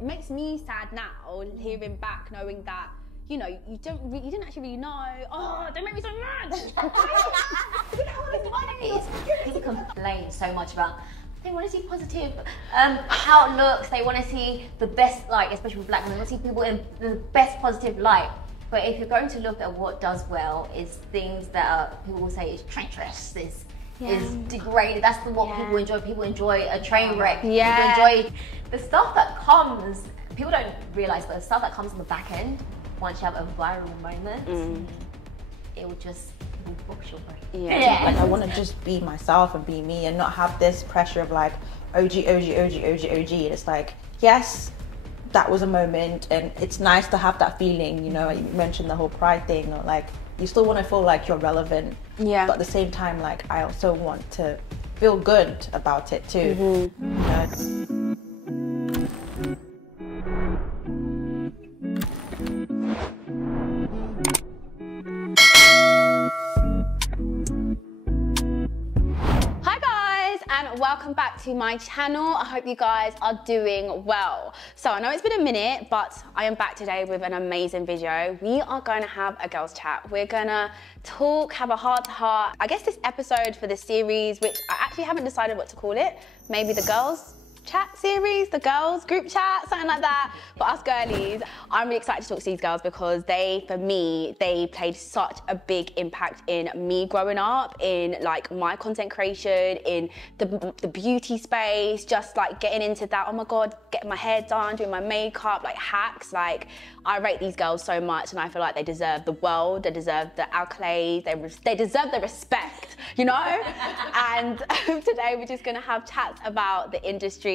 it makes me sad now hearing back, knowing that, you know, you didn't actually really know. Oh, don't make me so mad. People complain so much about, they want to see positive outlooks, they want to see the best, like, especially with black women, they want to see people in the best positive light. But if you're going to look at what does well, is things that are, people will say is treacherous, is degraded. That's what people enjoy. People enjoy a train wreck. Yeah. People enjoy the stuff that comes, people don't realise, but the stuff that comes on the back end, once you have a viral moment, it will just books your brain. Yeah. Like, I want to just be myself and be me and not have this pressure of like OG. It's like, yes, that was a moment and it's nice to have that feeling, you know, like you mentioned the whole pride thing, or like you still want to feel like you're relevant, but at the same time, like I also want to feel good about it too. You know? Welcome back to my channel. I hope you guys are doing well. So I know it's been a minute, but I am back today with an amazing video. We are going to have a girls chat. We're gonna talk, have a heart to heart. I guess this episode for this series, which I actually haven't decided what to call it, maybe the girls chat series, the girls group chat, something like that, for us girlies. I'm really excited to talk to these girls because they, for me, they played such a big impact in me growing up, in like my content creation, in the beauty space, just like getting into that, oh my God, getting my hair done, doing my makeup, like hacks. Like I rate these girls so much and I feel like they deserve the world, they deserve the accolades, they deserve the respect, you know? And today we're just gonna have chats about the industry,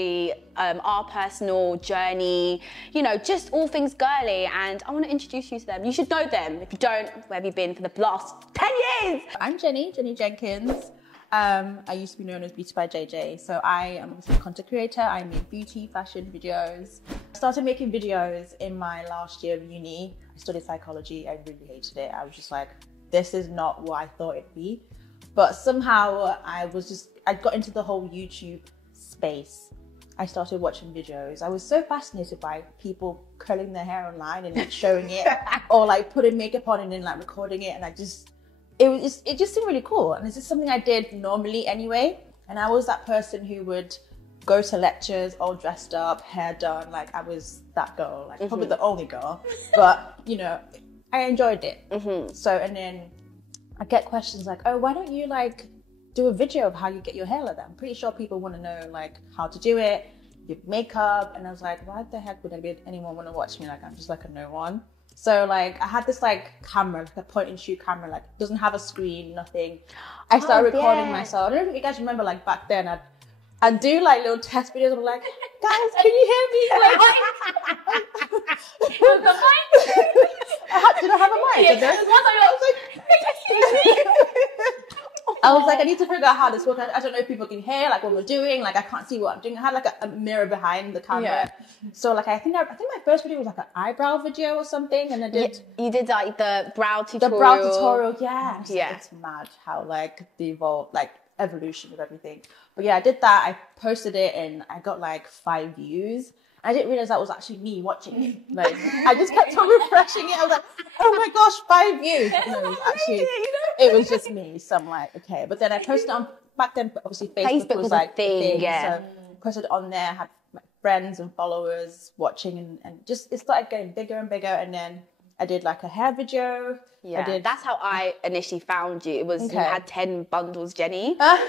our personal journey, you know, just all things girly. And I want to introduce you to them. You should know them. If you don't, where have you been for the last 10 years? I'm Jennie Jenkins. I used to be known as Beauty by JJ. So I am a content creator. I make beauty, fashion videos. I started making videos in my last year of uni. I studied psychology. I really hated it. I was just like, this is not what I thought it'd be. But somehow I got into the whole YouTube space. I started watching videos. I was so fascinated by people curling their hair online and like showing it, or like putting makeup on and then like recording it. And it just seemed really cool. And it's just something I did normally anyway. And I was that person who would go to lectures all dressed up, hair done. Like I was that girl, like probably the only girl, but you know, I enjoyed it. So, and then I get questions like, oh, why don't you like do a video of how you get your hair like that? I'm pretty sure people want to know like how to do it, your makeup. And I was like, why the heck would anyone want to watch me? Like I'm just like a no one. So like I had this like camera, like a point and shoot camera, like doesn't have a screen, nothing. I started recording myself. I don't know if you guys remember, like back then I'd do like little test videos. I'm like, guys, can you hear me? Like, did I have a mic? I was like, I need to figure out how this works. I don't know if people can hear like what we're doing. Like I can't see what I'm doing. I had like a mirror behind the camera. So like I think my first video was like an eyebrow video or something, and I did. You did like the brow tutorial. The brow tutorial, yeah. It's mad how like the evolution of everything. But yeah, I did that. I posted it and I got like 5 views. I didn't realize that was actually me watching it. Like I just kept on refreshing it. I was like, oh my gosh, 5 views. No, actually, it was just me. So I'm like, okay. But then I posted on, back then, obviously Facebook was like the thing. So I posted on there, had my friends and followers watching, and just it started getting bigger and bigger. And then I did like a hair video. Yeah, that's how I initially found you. It was you had 10 bundles, Jennie. Not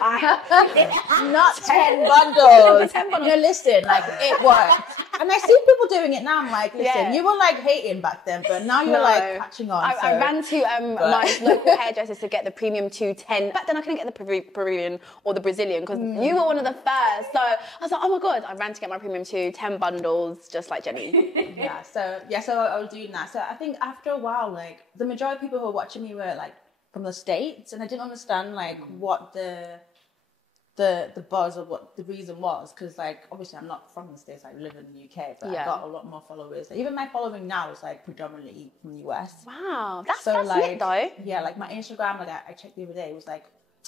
10 bundles. 10 bundles. No, listen, like it worked. And I see people doing it now. I'm like, listen, you were like hating back then, but now you're like catching on. I ran to my local hairdressers to get the premium 210. Back then I couldn't get the Peruvian or the Brazilian because you were one of the first. So I was like, oh my God, I ran to get my premium 10 bundles, just like Jennie. So I was doing that. So I think after a while, like the majority of people who were watching me were like from the States, and I didn't understand like what the buzz or what the reason was, because like obviously I'm not from the States, I live in the UK, but I got a lot more followers. Even my following now is like predominantly from the US. Wow, that's like lit though. Yeah, like my Instagram, like I checked the other day, it was like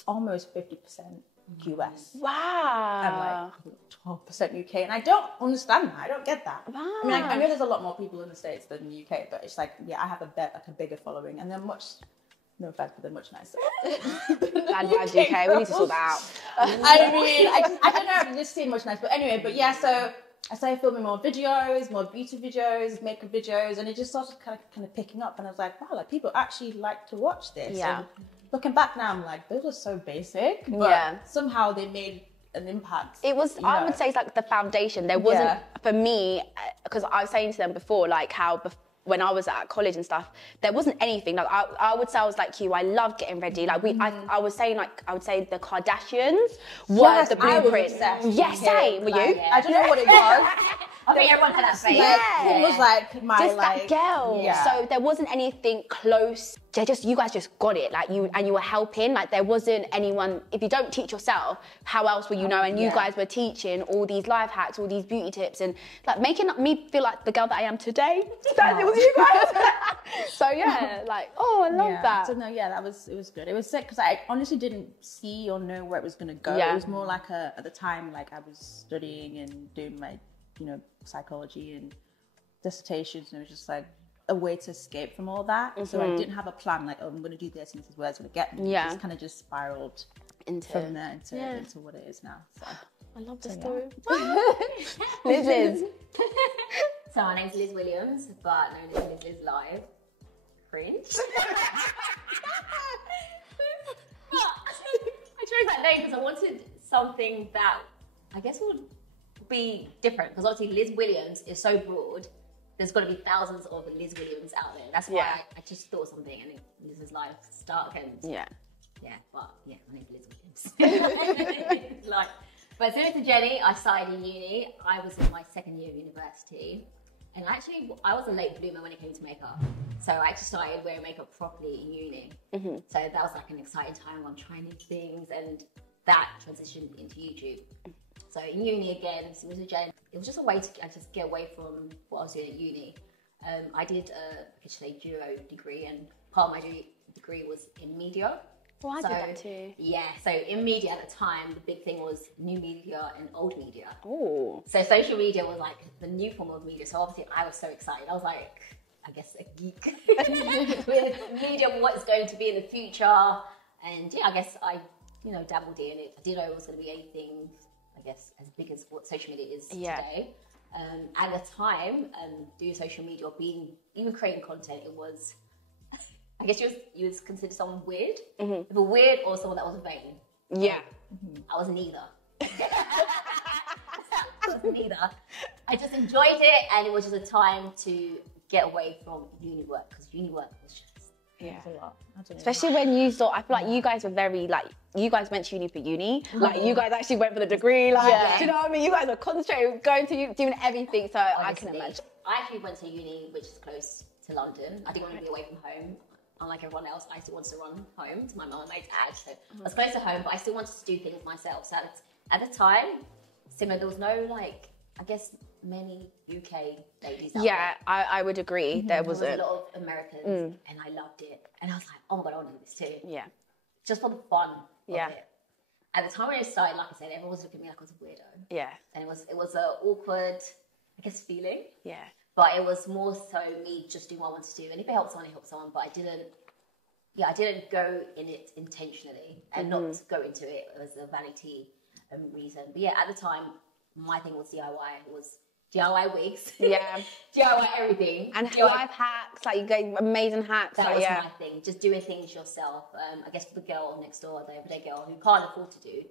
almost 50% US. Wow. And like 12% UK. And I don't understand that. I don't get that. Wow. I mean, I know there's a lot more people in the States than in the UK, but it's like, yeah, I have a bigger following, and they're much, no offense, but they're much nicer. Bad vibes UK. We need to sort that out. I mean, I don't know. I've just seen much nice, but anyway. But yeah, so I started filming more videos, more beauty videos, makeup videos, and it just started kind of picking up. And I was like, wow, like people actually like to watch this. Yeah. And looking back now, I'm like, those are so basic, but somehow they made an impact. It was, I would say, it's like the foundation. There wasn't, for me, because I was saying to them before, like how when I was at college and stuff, there wasn't anything. Like I would say I was like you. I loved getting ready. Like I was saying, like I would say the Kardashians were the blueprint. Yes, same. Were you? I don't know what it was. I think everyone had that face. It was like my just that girl. Yeah. So there wasn't anything close. You guys just got it. Like you were helping. Like there wasn't anyone. If you don't teach yourself, how else will you know? And you guys were teaching all these life hacks, all these beauty tips, and like making me feel like the girl that I am today. It was you guys. So yeah, like I love that. So no, it was good. It was sick because I honestly didn't see or know where it was gonna go. Yeah. It was more like at the time, like I was studying and doing my psychology and dissertations, and it was just like a way to escape from all that. So I didn't have a plan, like, I'm going to do this and this is where it's going to get me. It just kind of just spiraled from there into what it is now. So I love the story. Lizliz. So my name's Liz Williams, but known as Lizliz Live. Cringe. I chose that name because I wanted something that I guess would be different, because obviously Liz Williams is so broad. There's got to be thousands of Liz Williams out there. That's why I just thought something, and Liz's life stuck. And my name's Liz Williams. But similar to Jenny, I started in uni. I was in my second year of university, and I was a late bloomer when it came to makeup. So I actually started wearing makeup properly in uni. So that was like an exciting time. I'm trying new things, and that transitioned into YouTube. So in uni again, similar to Jen, it was just a way to just get away from what I was doing at uni. I did a duo degree, and part of my degree was in media. Well, I did that too. Yeah, so in media at the time, the big thing was new media and old media. Oh. So social media was like the new form of media. So obviously I was so excited. I was like, I guess a geek with media, what it's going to be in the future. And I guess I, dabbled in it. I didn't know it was going to be anything, I guess, as big as what social media is today. At the time, doing social media or even creating content, it was, I guess you was considered someone weird. Either weird or someone that was vain. Yeah. I was neither. I just enjoyed it, and it was just a time to get away from uni work, because uni work was just a lot. Especially when you saw, I feel like you guys were very, you guys went to uni for uni. Like, you guys actually went for the degree. Do you know what I mean? You guys were concentrating, going to doing everything. So honestly, I can imagine. I actually went to uni, which is close to London. I didn't want to be away from home. Unlike everyone else, I still wanted to run home to my mum and my dad. So I was close to home, but I still wanted to do things myself. So at the time, there was no, many UK ladies out there. I would agree. There was a lot of Americans, and I loved it. And I was like, oh my God, I want to do this too. Yeah. Just for the fun of it. At the time when I started, like I said, everyone was looking at me like I was a weirdo. Yeah. And it was an awkward, I guess, feeling. Yeah. But it was more so me just doing what I wanted to do. And if it helped someone, it helped someone. But I didn't go in it intentionally and not go into it as a vanity reason. But yeah, at the time, my thing was DIY. It was DIY wigs. Yeah. DIY everything. And life hacks, you gave amazing hacks. That was my thing, just doing things yourself. I guess for the girl next door, the everyday girl who can't afford to do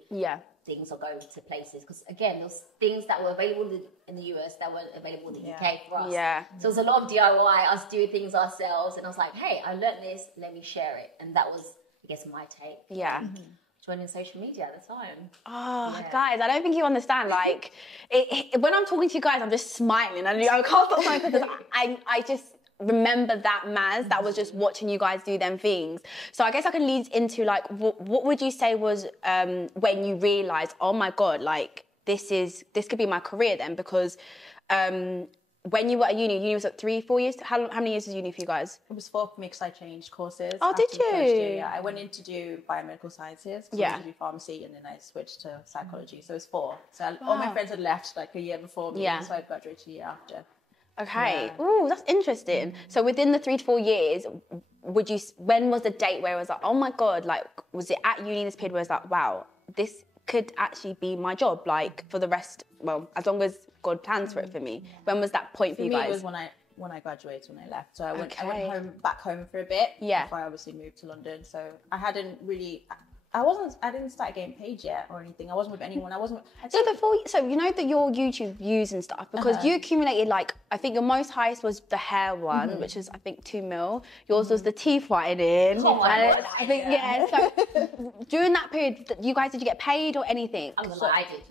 things or go to places. Because again, there's things that were available in the US that weren't available in the UK for us. Yeah. So it was a lot of DIY, us doing things ourselves. And I was like, hey, I learned this, let me share it. And that was, I guess, my take. Yeah. Joining social media at the time. Oh, guys, I don't think you understand. When I'm talking to you guys, I'm just smiling. I can't stop smiling because I just remember that Maz that was just watching you guys do them things. So I guess I can lead into what would you say was when you realised, oh my God, this could be my career then, because when you were at uni was at 3-4 years. How many years is uni for you guys? It was 4 for me because I changed courses. Oh, did after the first you? year. Yeah, I went in to do biomedical sciences. I wanted to do pharmacy, and then I switched to psychology. So it was 4. So all my friends had left like a year before me, so I graduated a year after. Okay. Yeah. Ooh, that's interesting. So within the 3 to 4 years, when was the date where it was like, oh my God, like, was it at uni this period where it was like, wow, this could actually be my job, like, for the rest, well, as long as God plans for it for me. When was that point for you guys? It was when I graduated, when I left. So I went back home for a bit. Yeah. Before I obviously moved to London. So I hadn't really, I didn't start getting paid yet or anything. I wasn't with anyone. So you know that your YouTube views and stuff, because you accumulated, like, I think your most highest was the hair one, which was, I think, 2 mil. Yours was the teeth whitening. Oh my God, I think, so during that period, did you get paid or anything? I was like, I did.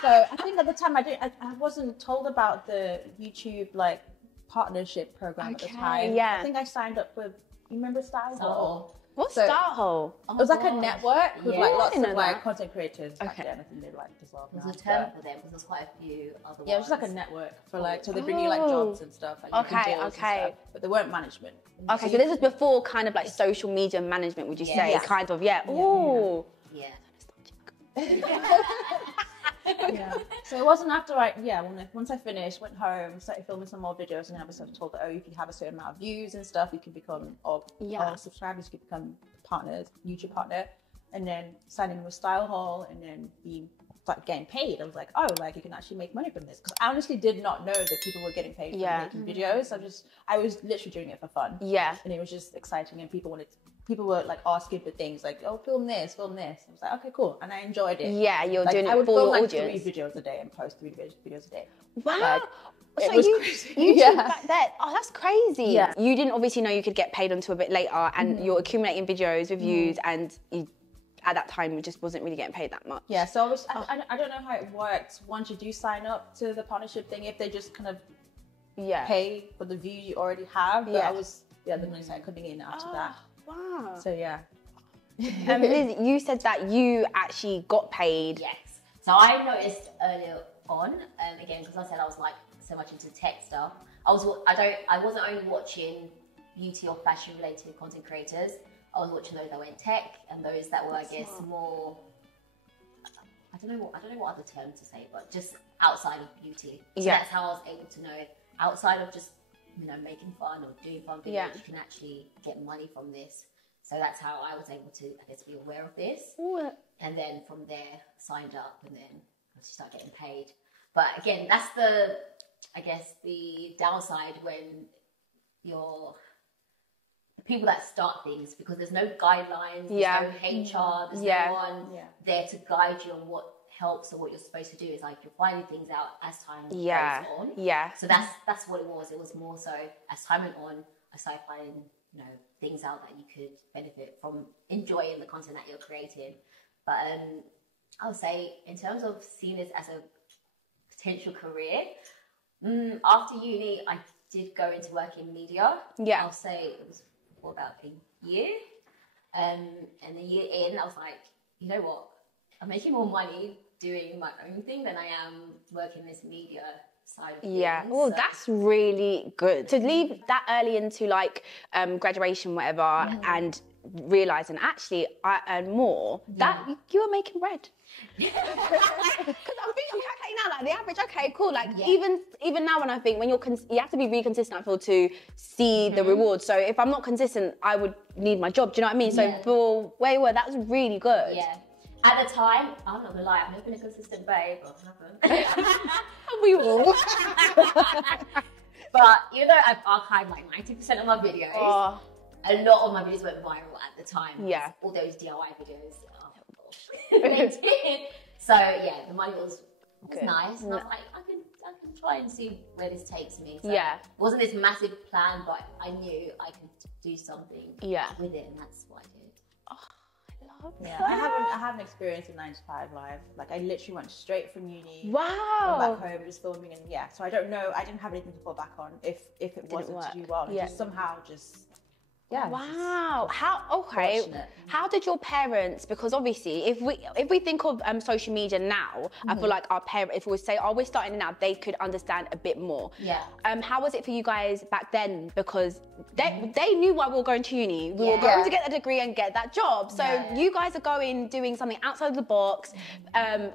So I think at the time I wasn't told about the YouTube like partnership program at the time. Yeah. I think I signed up with, you remember Style Hall? What's Start Hole? It was like a network with like lots of know like that. content creators back then. I think they like as well. There's a term for them because there's quite a few other ones. Yeah, it was like a network for like, so they bring you like jobs and stuff. Like, deals and stuff, but they weren't management. Okay, so this was before kind of like social media management, would you say? Kind of, Ooh. Yeah. Yeah. So it wasn't after once I finished, went home, started filming some more videos, and I was told that, if you have a certain amount of views and stuff, you can become, or subscribers, you can become partners, YouTube partner, and then signing with Style Hall, and then start getting paid. I was like, you can actually make money from this, because I honestly did not know that people were getting paid for making videos. I was literally doing it for fun. Yeah. And it was just exciting, and people were like asking for things like, film this. I was like, okay, cool. And I enjoyed it. Yeah, you're like, doing I it would for film your like audience. 3 videos a day and post 3 videos a day. Wow. Like, so you back then, that's crazy. Yeah. You didn't obviously know you could get paid until a bit later, and you're accumulating videos, reviews, and you, at that time, you just wasn't really getting paid that much. Yeah, so I don't know how it works once you do sign up to the partnership thing, if they just kind of pay for the view you already have. But I was, the money started coming in after that. Wow. So yeah. Liz, you said that you actually got paid. Yes. So I noticed earlier on, again, because I said I was like so much into tech stuff. I wasn't only watching beauty or fashion related content creators. I was watching those that were in tech and those that were, I guess, more. I don't know what other term to say, but just outside of beauty. So that's how I was able to know, outside of just making fun or doing fun videos, you can actually get money from this. So that's how I was able to, I guess, be aware of this. Ooh. And then from there, signed up, and then start getting paid. But again, that's the downside when you're the people that start things, because there's no guidelines, there's no HR, there's no one there to guide you on what helps or what you're supposed to do. It's like you're finding things out as time goes on. Yeah. So that's what it was. It was more so as time went on, I started finding things out that you could benefit from, enjoying the content that you're creating. But I would say, in terms of seeing this as a potential career, after uni, I did go into work in media. Yeah. I'll say it was for about a year. And a year in, I was like, you know what? I'm making more money doing my own thing than I am working this media side of things. Yeah, well, that's really good. To leave that early into like graduation, whatever, and realising actually I earn more, that you are making bread. Because I'm thinking, okay, now like the average, okay, cool. Like even now when I think, when you have to be really consistent, I feel, to see the reward. So if I'm not consistent, I would need my job. Do you know what I mean? So for where you were, that was really good. Yeah. At the time, I'm not gonna lie, I've never been a consistent babe. I haven't. We will. But even though I've archived like 90% of my videos, a lot of my videos went viral at the time. Yeah. All those DIY videos. They did. So yeah, the money was nice. And I was like, I can try and see where this takes me. So it wasn't this massive plan, but I knew I could do something with it, and that's what I did. Yeah, I haven't experienced a 9-to-5 life. Like, I literally went straight from uni. Wow. Back home, just filming, and so I don't know. I didn't have anything to fall back on if it wasn't to do well. It just somehow just yeah. Wow. How did your parents, because obviously if we think of social media now, I feel like our parents, if we say, oh, we're starting now, they could understand a bit more. Yeah. How was it for you guys back then? Because they knew why we were going to uni. We were going to get a degree and get that job. So you guys are doing something outside of the box,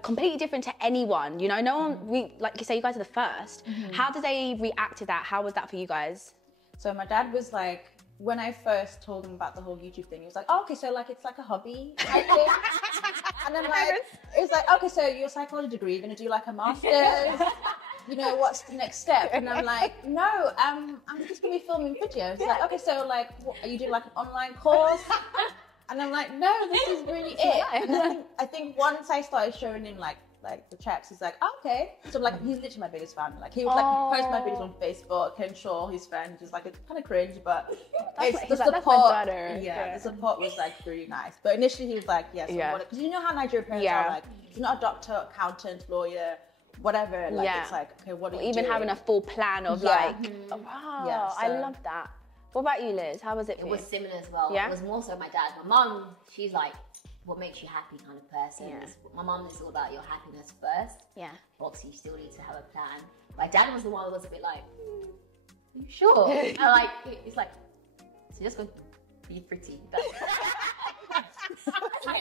completely different to anyone. You know, no one, like you say, you guys are the first. How did they react to that? How was that for you guys? So my dad was like, when I first told him about the whole YouTube thing, he was like, oh, okay, so like it's like a hobby, I think. And then like, it was like, okay, so your psychology degree, you're gonna do like a master's, you know, what's the next step? And I'm like, no, I'm just gonna be filming videos. Like, okay, so like, what, are you doing like an online course? And I'm like, no, this is really it. And then I think once I started showing him like the checks, he's like, oh, okay. So like, he's literally my biggest fan. Like he would like post my videos on Facebook and show his friends, just like it's kind of cringe, but it's the support. The support was like really nice. But initially he was like, yes, because you know how Nigerian parents are like, if you're not a doctor, accountant, lawyer, whatever, like it's like, okay, what are you even doing? having a full plan of like, wow, I love that. What about you, Liz? How was it for you? It was similar as well. Yeah? It was more so my dad. My mum, she's like, what makes you happy kind of person. Yeah. My mum is all about your happiness first. Yeah. Obviously, you still need to have a plan. My dad was the one that was a bit like, are you sure? And like, he's like, so just go be pretty. Like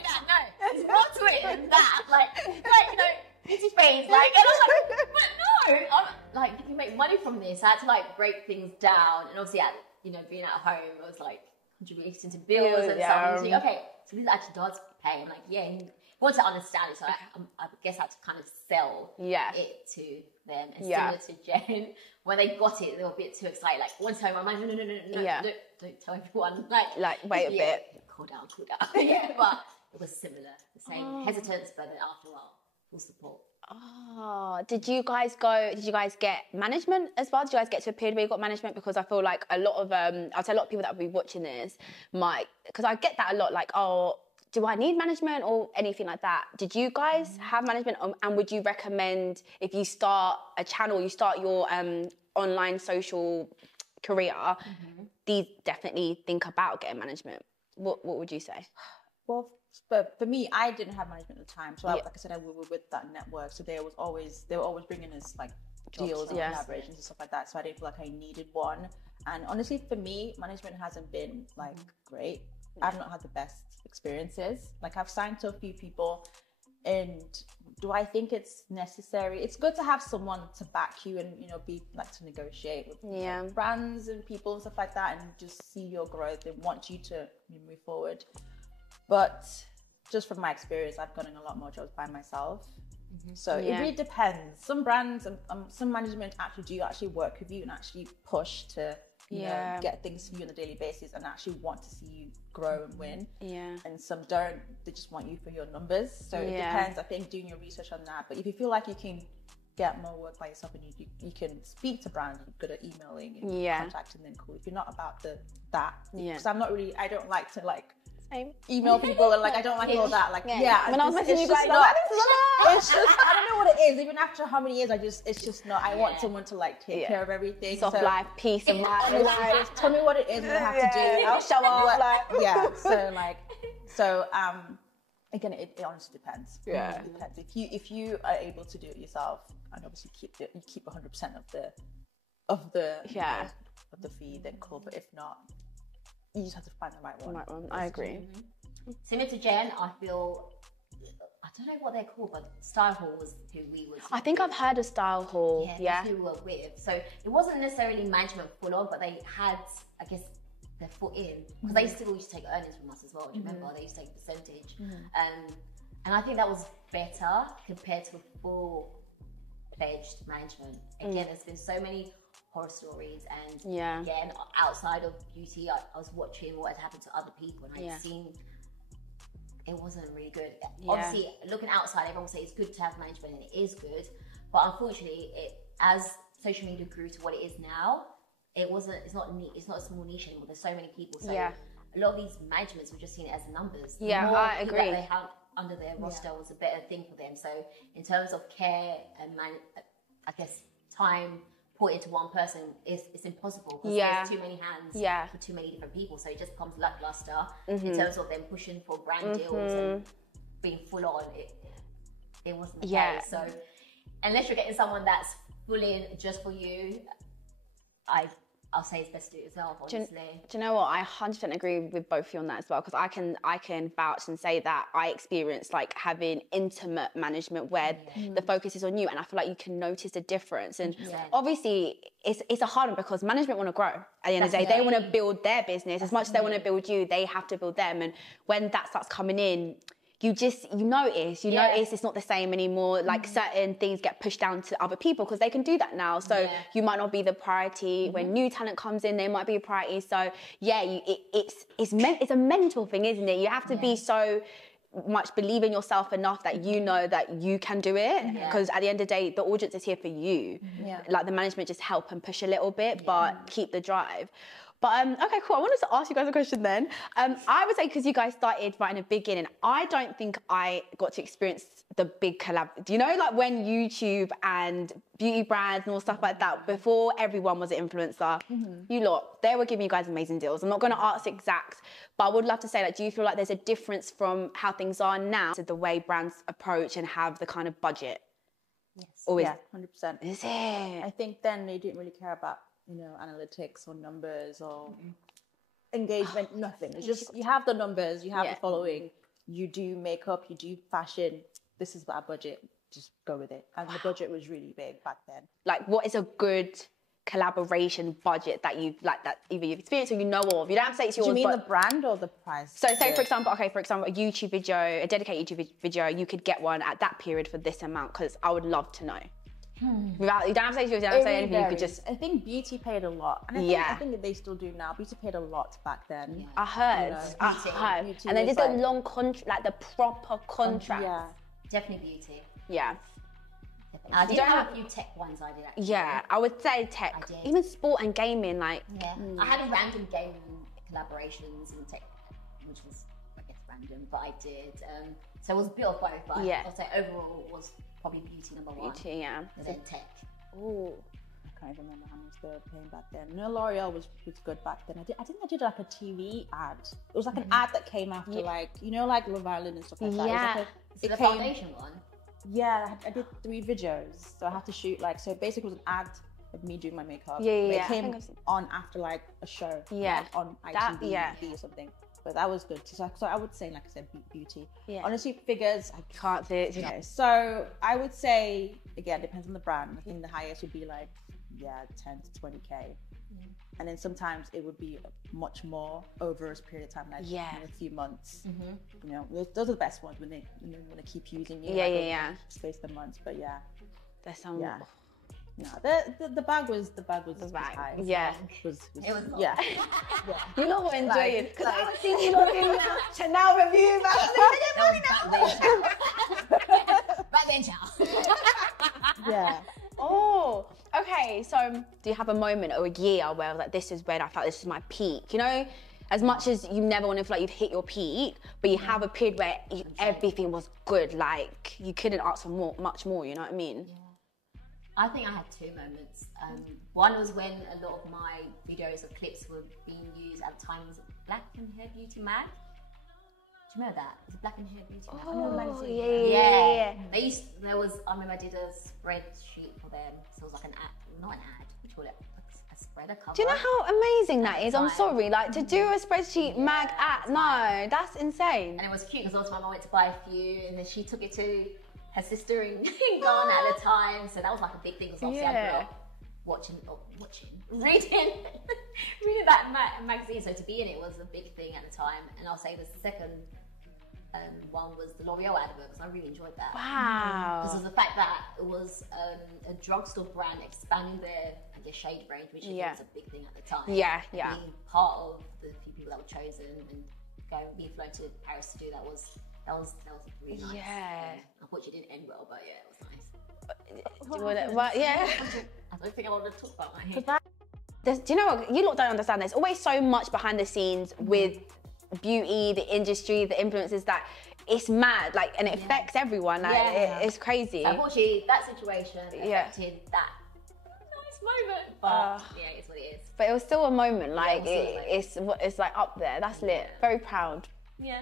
that, no. There's more to it than that. Like, you know, pretty face. Like, and I'm like, but no. I'm like, you can make money from this. I had to like break things down. And obviously, you know, being at home, I was like, contributing to bills and stuff. And okay, so this actually does pay. I'm like, yeah, he wants to understand it. So I guess I had to kind of sell it to them. And similar to Jen, when they got it, they were a bit too excited. Like, one time I'm like, no, don't tell everyone. Like wait a bit. Cool down. Yeah, but it was similar. The same hesitance, but then after a while, full support. Oh, did you guys get management as well? Did you guys get to a period where you got management? Because I feel like a lot of, I'd say a lot of people that will be watching this might, because I get that a lot, like, oh, do I need management or anything like that? Did you guys have management? And would you recommend if you start a channel, you start your online social career, these definitely think about getting management? What would you say? Well, but for me, I didn't have management at the time. So like I said, we were with that network. So they were always bringing us like deals and collaborations and stuff like that. So I didn't feel like I needed one. And honestly, for me, management hasn't been like great. I've not had the best experiences. Like I've signed to a few people, and do I think it's necessary? It's good to have someone to back you and, you know, be like to negotiate with like, brands and people and stuff like that, and just see your growth and want you to move forward. But just from my experience, I've gotten a lot more jobs by myself. So it really depends. Some brands and some management do actually work with you and actually push to you know, get things for you on a daily basis and actually want to see you grow and win. And some don't. They just want you for your numbers. So it depends. I think doing your research on that. But if you feel like you can get more work by yourself and you can speak to brands, you're good at emailing and contacting them, cool. If you're not about because I don't like to like email people and like I don't like all that. Like when I was messaging you guys, it's just I don't know what it is. Even after how many years, it's just not. I want someone to like take care of everything. Soft life, peace and life. Just tell me what it is and I have to do. I'll show up. So again, it honestly depends. It depends. If you are able to do it yourself and obviously keep 100% of the fee, then cool. But if not, you just have to find the right one. I agree. Similar to Jen, I feel, I don't know what they're called, but Style Hall was who we was. I think I've heard of Style Hall. Yeah, that's who we were with. So it wasn't necessarily management full on, but they had, I guess, their foot in. Because they still used to take earnings from us as well. Do you remember? They used to take a percentage. And I think that was better compared to full-fledged management. Again, there's been so many horror stories, and again, outside of beauty, I was watching what had happened to other people, and I'd seen it wasn't really good. Obviously, looking outside, everyone will say it's good to have management, and it is good, but unfortunately, as social media grew to what it is now, it's not a small niche anymore. There's so many people, so a lot of these managements were just seen as numbers. I agree. That they had under their roster was a better thing for them. So in terms of care and I guess time put into one person it's impossible because there's too many hands for too many different people, so it just becomes lackluster in terms of them pushing for brand deals and being full on. It wasn't the case. So unless you're getting someone that's full in just for you, I'll say it's best to do it yourself, honestly. Do you know what? I 100% agree with both of you on that as well, because I can vouch and say that I experienced like having intimate management where the focus is on you, and I feel like you can notice the difference. And obviously it's a hard one because management want to grow. At the end of the day, they want to build their business as much as they want to build you. They have to build them, and when that starts coming in, you notice it's not the same anymore. Like certain things get pushed down to other people because they can do that now. So you might not be the priority. When new talent comes in, they might be a priority. So it's a mental thing, isn't it? You have to be so much believe in yourself enough that you know that you can do it, because at the end of the day, the audience is here for you. Like the management just help and push a little bit, but keep the drive. But okay, cool. I wanted to ask you guys a question then. I would say, because you guys started right in the beginning, I don't think I got to experience the big collab. Do you know, like when YouTube and beauty brands and all stuff like that, before everyone was an influencer, you lot, they were giving you guys amazing deals. I'm not going to ask exact, but I would love to say, like, do you feel like there's a difference from how things are now to the way brands approach and have the kind of budget? Yes. Always. Yeah, 100%. Is it? I think then they didn't really care about, analytics or numbers or engagement, nothing. It's just, you have the numbers, you have the following, you do makeup, you do fashion, this is our budget, just go with it. And the budget was really big back then. Like, what is a good collaboration budget that you've, like, that either you've experienced or you know of? You don't have to say it's yours. Do you mean the brand or the price? So say, for example, a YouTube video, a dedicated YouTube video, you could get one at that period for this amount, because I would love to know. Without, you don't have to say yours, you don't have to say anything, you could just... I think beauty paid a lot. And I think they still do now. Beauty paid a lot back then. I heard. Beauty and they did like, the long contract, like the proper contract. Definitely beauty. Yeah. I did have a few tech ones I did actually. Yeah, I would say tech. Even sport and gaming, like... I had a random gaming collaborations in tech, which was, I guess, random, but I did. So it was a bit of both, but I'd say overall was probably beauty number one. Beauty, yeah. And then tech. Ooh. I can't even remember how much they were paying back then. No, L'Oreal was good back then. I think I did like a TV ad. It was like an ad that came after like Love Island and stuff like that. Yeah. It was the foundation one? Yeah, I did 3 videos. So I had to shoot so basically it was an ad of me doing my makeup. It came on after like a show. Yeah. Like, on ITV or something. But that was good. So I would say, like I said, beauty. Yeah. Honestly, figures, I can't say it. Okay. So I would say, again, depends on the brand. I think the highest would be like, 10 to 20K. And then sometimes it would be much more over a period of time, like in a few months. Those are the best ones when they want to keep using you. Space the months, but there's some. Yeah. No, the bag was high. Yeah. It was yeah. You know what I enjoy it, because I haven't seen you not doing that Chanel review. Back then, child. Yeah. Oh, okay. So, do you have a moment or a year where like this is when I felt this is my peak? You know, as much as you never want to feel like you've hit your peak, but you have a period where everything was good. Like you couldn't ask for much more. You know what I mean? Yeah. I think I had 2 moments. One was when a lot of my videos or clips were being used at the time. Was it Black and Hair Beauty Mag? Do you remember that? Was it Black and Hair Beauty Mag? Oh, yeah. I remember I did a spreadsheet for them. So it was like an ad, not an ad, what do you call it? A spreader cover. Do you know how amazing that is? I'm sorry, like to do a spreadsheet mag ad, no, that's insane. And it was cute because also my mum went to buy a few and then she took it to her sister in Ghana at the time, so that was like a big thing. Because obviously I grew up reading that magazine. So to be in it was a big thing at the time. And I'll say the second one was the L'Oreal advert, because I really enjoyed that. Wow. Because of the fact that it was a drugstore brand expanding their, I guess, shade range, which was a big thing at the time. Yeah. Being part of the few people that were chosen and being flown to Paris to do that was really nice. Yeah. Unfortunately, it didn't end well, but yeah, it was nice. I don't think I want to talk about my hair. Do you know what? You lot don't understand. There's always so much behind the scenes with beauty, the industry, the influences that it's mad. Like, and it affects everyone. Like, it's crazy. So unfortunately, that situation affected that nice moment. But yeah, it's what it is. But it was still a moment. Like it was it's like up there. That's lit. Very proud. Yeah.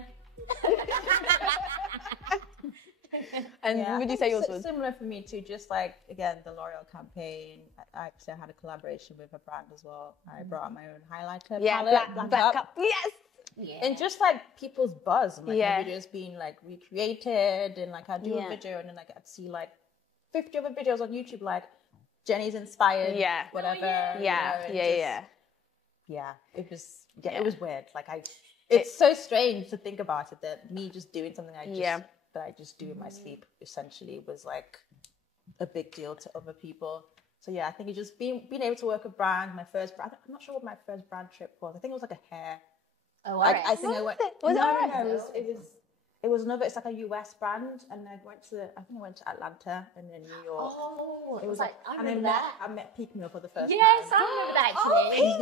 And Yeah, would you say yours was? Similar for me too? Just like, again, the L'Oreal campaign. I actually had a collaboration with a brand as well. I brought out my own highlighter palette, black up. Yes. Yeah. and just like people's buzz, and like Yeah. my videos being like recreated, and like I do a video, and then like I'd see like 50 other videos on YouTube, like Jennie's inspired, whatever. It was weird. Like it's so strange to think about it, that me just doing something that I just do in my sleep essentially was like a big deal to other people. So yeah, I think it just being able to work with brand. My first brand, I'm not sure what my first brand trip was. I think it was like a hair. Oh, I think I went. Was no, it was another. It's like a US brand, and I went to Atlanta and then New York. Oh, It was like I and remember that. I met Peek Me Up for the first Yes, time. I remember that actually.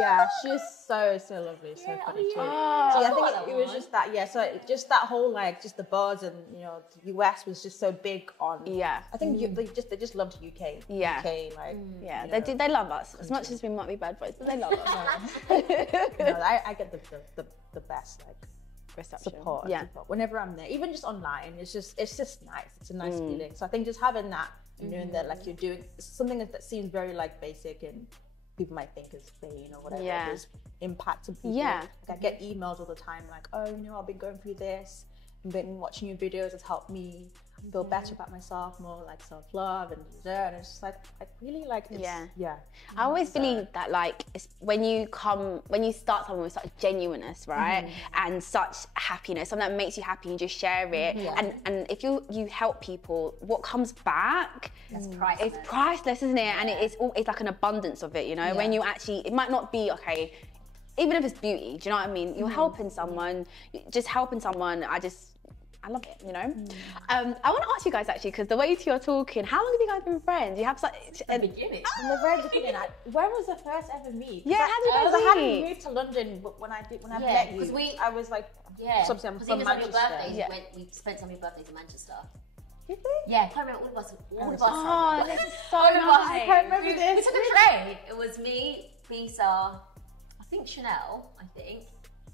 Yeah, she's so lovely, so funny too. So yeah, I think it was just that. Yeah, so just that whole like just the buzz, and you know, the US was just so big on. Yeah. I think they just loved UK. Yeah. UK, like Yeah, you know. they love us as much as we might be bad boys, but they love us. I get the best like Reception. support. Yeah. Support. Whenever I'm there, even just online, it's just nice. It's a nice feeling. So I think just having that, and knowing that like you're doing something that seems very like basic and people might think is vain or whatever, is impacting people. Yeah. Like I get emails all the time like, oh, you know, I've been going through this. I've been watching your videos. It's helped me feel better about myself, more like self-love and it's just like really like it's, yeah. I always believe that like it's when you start something with such genuineness, right, and such happiness, something that makes you happy, and just share it, and if you help people, what comes back That's priceless. it's priceless, isn't it? And it's like an abundance of it, you know. When you actually, it might not be okay, even if it's beauty, do you know what I mean? You're helping someone, just helping someone. I love it, you know. I want to ask you guys actually, because the way you're talking, how long have you guys been friends? You have such the beginning. From the very beginning, when was the first ever meet? Yeah, how did you guys I hadn't meet? moved to London when I met you. because I was like, something I'm because from even on your Manchester. birthdays, we spent some of your birthdays in Manchester. Did we? Yeah, I can't remember all of us. Oh, this is so All of us. nice. I can't remember We this. took a train. It was me, Bisa, I think Chanel,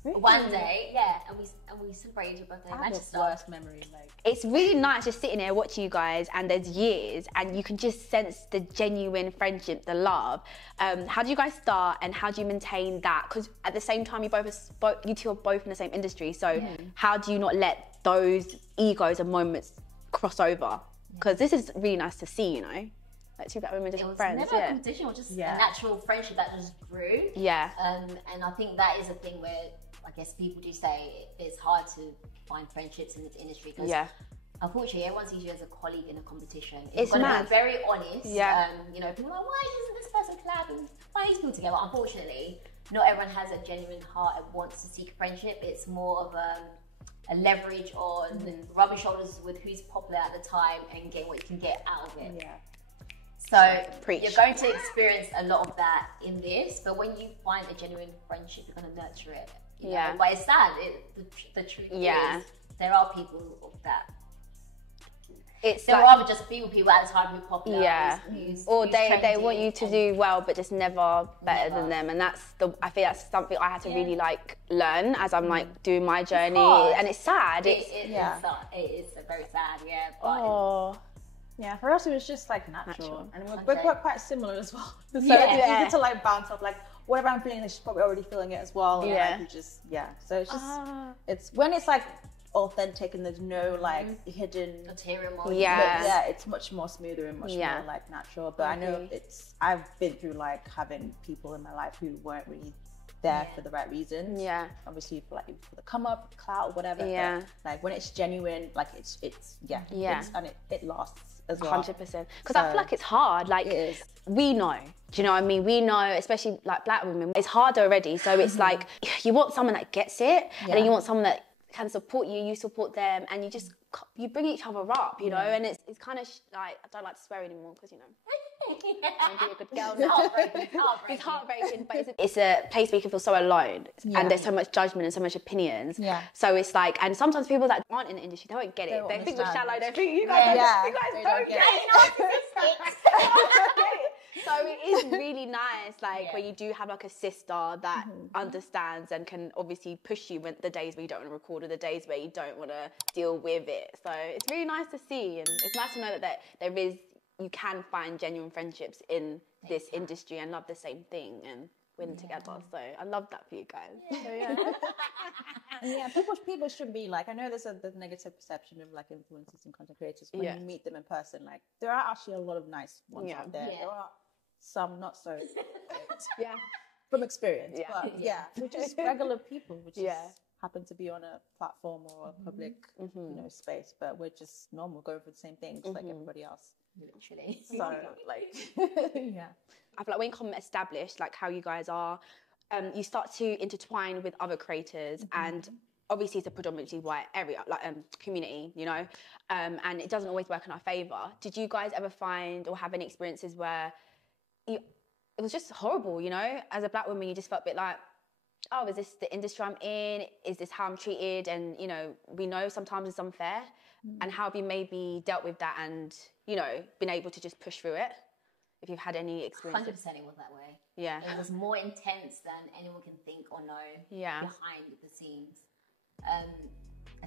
Really? one day, and we celebrated your birthday in I have the Manchester. worst memory, like. It's really nice just sitting there watching you guys, and there's years, and you can just sense the genuine friendship, the love. How do you guys start, and how do you maintain that? Because at the same time, you two are both in the same industry, so how do you not let those egos and moments cross over? Because this is really nice to see, you know, like two black women just It was friends. never a competition, it was just a natural friendship that just grew. Yeah. And I think that is a thing where I guess people do say it's hard to find friendships in this industry because unfortunately everyone sees you as a colleague in a competition. It's gonna mad. be very honest. Yeah. You know, people are like, why isn't this person collabing? Why are these people together? Unfortunately, not everyone has a genuine heart and wants to seek friendship. It's more of a leverage on rubbing shoulders with who's popular at the time and getting what you can get out of it. Yeah. So Preach. you're going to experience a lot of that in this, but when you find a genuine friendship, you're going to nurture it. You know? But it's sad. The truth is, there are people that. There like, rather just be with people at the time who are popular. Or who's they trendy want you to do well, but just never better than them. And I think that's something I had to really like learn as I'm like doing my journey. And it's sad. It is very sad, But Yeah, for us it was just like natural. And we're quite similar as well. So it's easy to like bounce off, like whatever I'm feeling, she's probably already feeling it as well. And like, we just so it's just it's when it's like authentic and there's no like hidden ulterior motive. It's much more smoother and much more like natural. But I know I've been through like having people in my life who weren't really there for the right reasons. Obviously for the come up, clout, whatever. But, like when it's genuine, like it's and it lasts as well. 100%. Because I feel like it's hard. Like we know. Do you know what I mean? We know, especially like black women, it's harder already. So it's like you want someone that gets it, and then you want someone that can support you, you support them, and you bring each other up, you know. And it's kind of like, I don't like to swear anymore because, you know, I'm be a good girl now. It's heartbreaking, but it's a place where you can feel so alone, and there's so much judgment and so much opinions. So it's like, and sometimes people that aren't in the industry, they won't get it. They think we're shallow. They think you guys don't get it. So it is really nice, like when you do have like a sister that understands and can obviously push you when the days where you don't want to record or the days where you don't want to deal with it. So it's really nice to see, and it's nice to know that you can find genuine friendships in this industry and love the same thing and win together. So I love that for you guys. People should be like, I know there's the negative perception of like influencers and content creators when you meet them in person. Like there are actually a lot of nice ones out there. There are some not so from experience. But we're just regular people, which just happen to be on a platform or a public space, but we're just normal, going for the same things like everybody else. Literally. So like I feel like when you become established, like how you guys are, you start to intertwine with other creators, and obviously it's a predominantly white area, like community, you know, and it doesn't always work in our favour. Did you guys ever find or have any experiences where it was just horrible, you know, as a black woman, you just felt a bit like, oh, is this the industry I'm in? Is this how I'm treated? And, you know, we know sometimes it's unfair. And how have you maybe dealt with that and, you know, been able to just push through it? If you've had any experience. 100% it was that way. Yeah. It was more intense than anyone can think or know behind the scenes.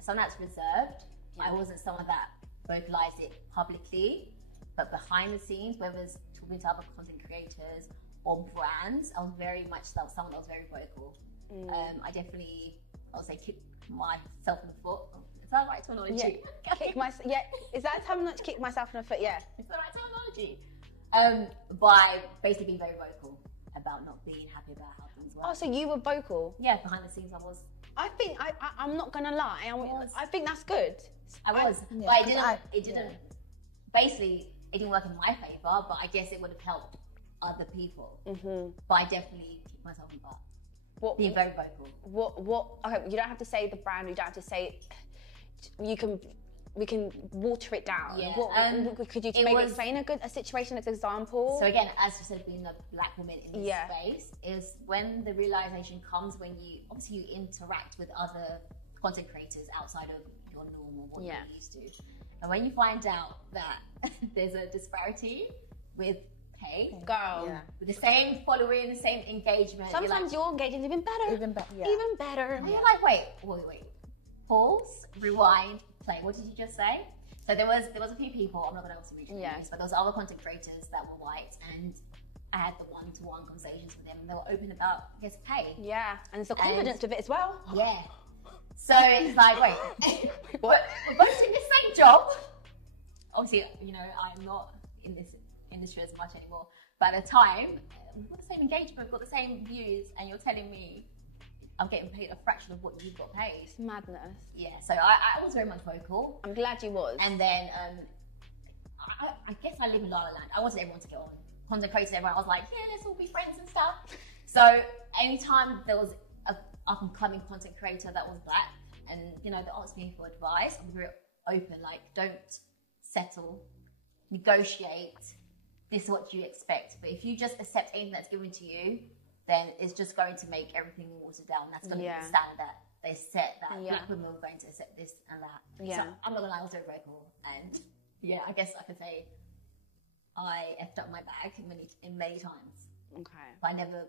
Some that's reserved. I wasn't someone that vocalized it publicly, but behind the scenes, whether it's talking to other content creators or brands, I was very much someone that was very vocal. I definitely, I would say, kicked myself in the foot. Is that the right terminology? Is that terminology? Kick myself in the foot? Yeah. Is that the right terminology? By basically being very vocal about not being happy about how things were. Oh, so you were vocal? Yeah, behind the scenes I was. I think, I'm not going to lie, I think that's good. I was, but it didn't, basically, it didn't work in my favour, but I guess it would have helped other people. But I definitely kicked myself in the butt. Being very vocal. Okay, you don't have to say the brand, you don't have to say, we can water it down. Yeah. Could you maybe explain a situation as an example? So again, as you said, being a black woman in this space is when the realization comes when you interact with other content creators outside of your normal, what you're used to. And when you find out that there's a disparity with pay, with the same following, the same engagement. Sometimes your engagement is even better. Even better. And you're like, wait. Pause, rewind, play. What did you just say? So there was a few people, I'm not going to obviously mention names, but there was other content creators that were white, and I had the one-to-one conversations with them, and they were open about, I guess, pay. Yeah, and it's the confidence of it as well. Yeah. So it's like, wait, we're both doing the same job. Obviously, you know, I'm not in this industry as much anymore, but at the time, we've got the same engagement, we've got the same views, and you're telling me I'm getting paid a fraction of what you've got paid. It's madness. Yeah, so I was very much vocal. I'm glad you was. And then I guess I live in La La Land. I wanted everyone to get on. Content creators, everyone, I was like, yeah, let's all be friends and stuff. So anytime there was a up and coming content creator that was black, and you know, they asked me for advice, I'm very open, like, don't settle, negotiate. This is what you expect. But if you just accept anything that's given to you, then it's just going to make everything watered down. That's going to be the standard that they set, that black women are going to accept this and that. So I'm not going to lie, I was very vocal. And I guess I could say I effed up my bag in many times. Okay. But I never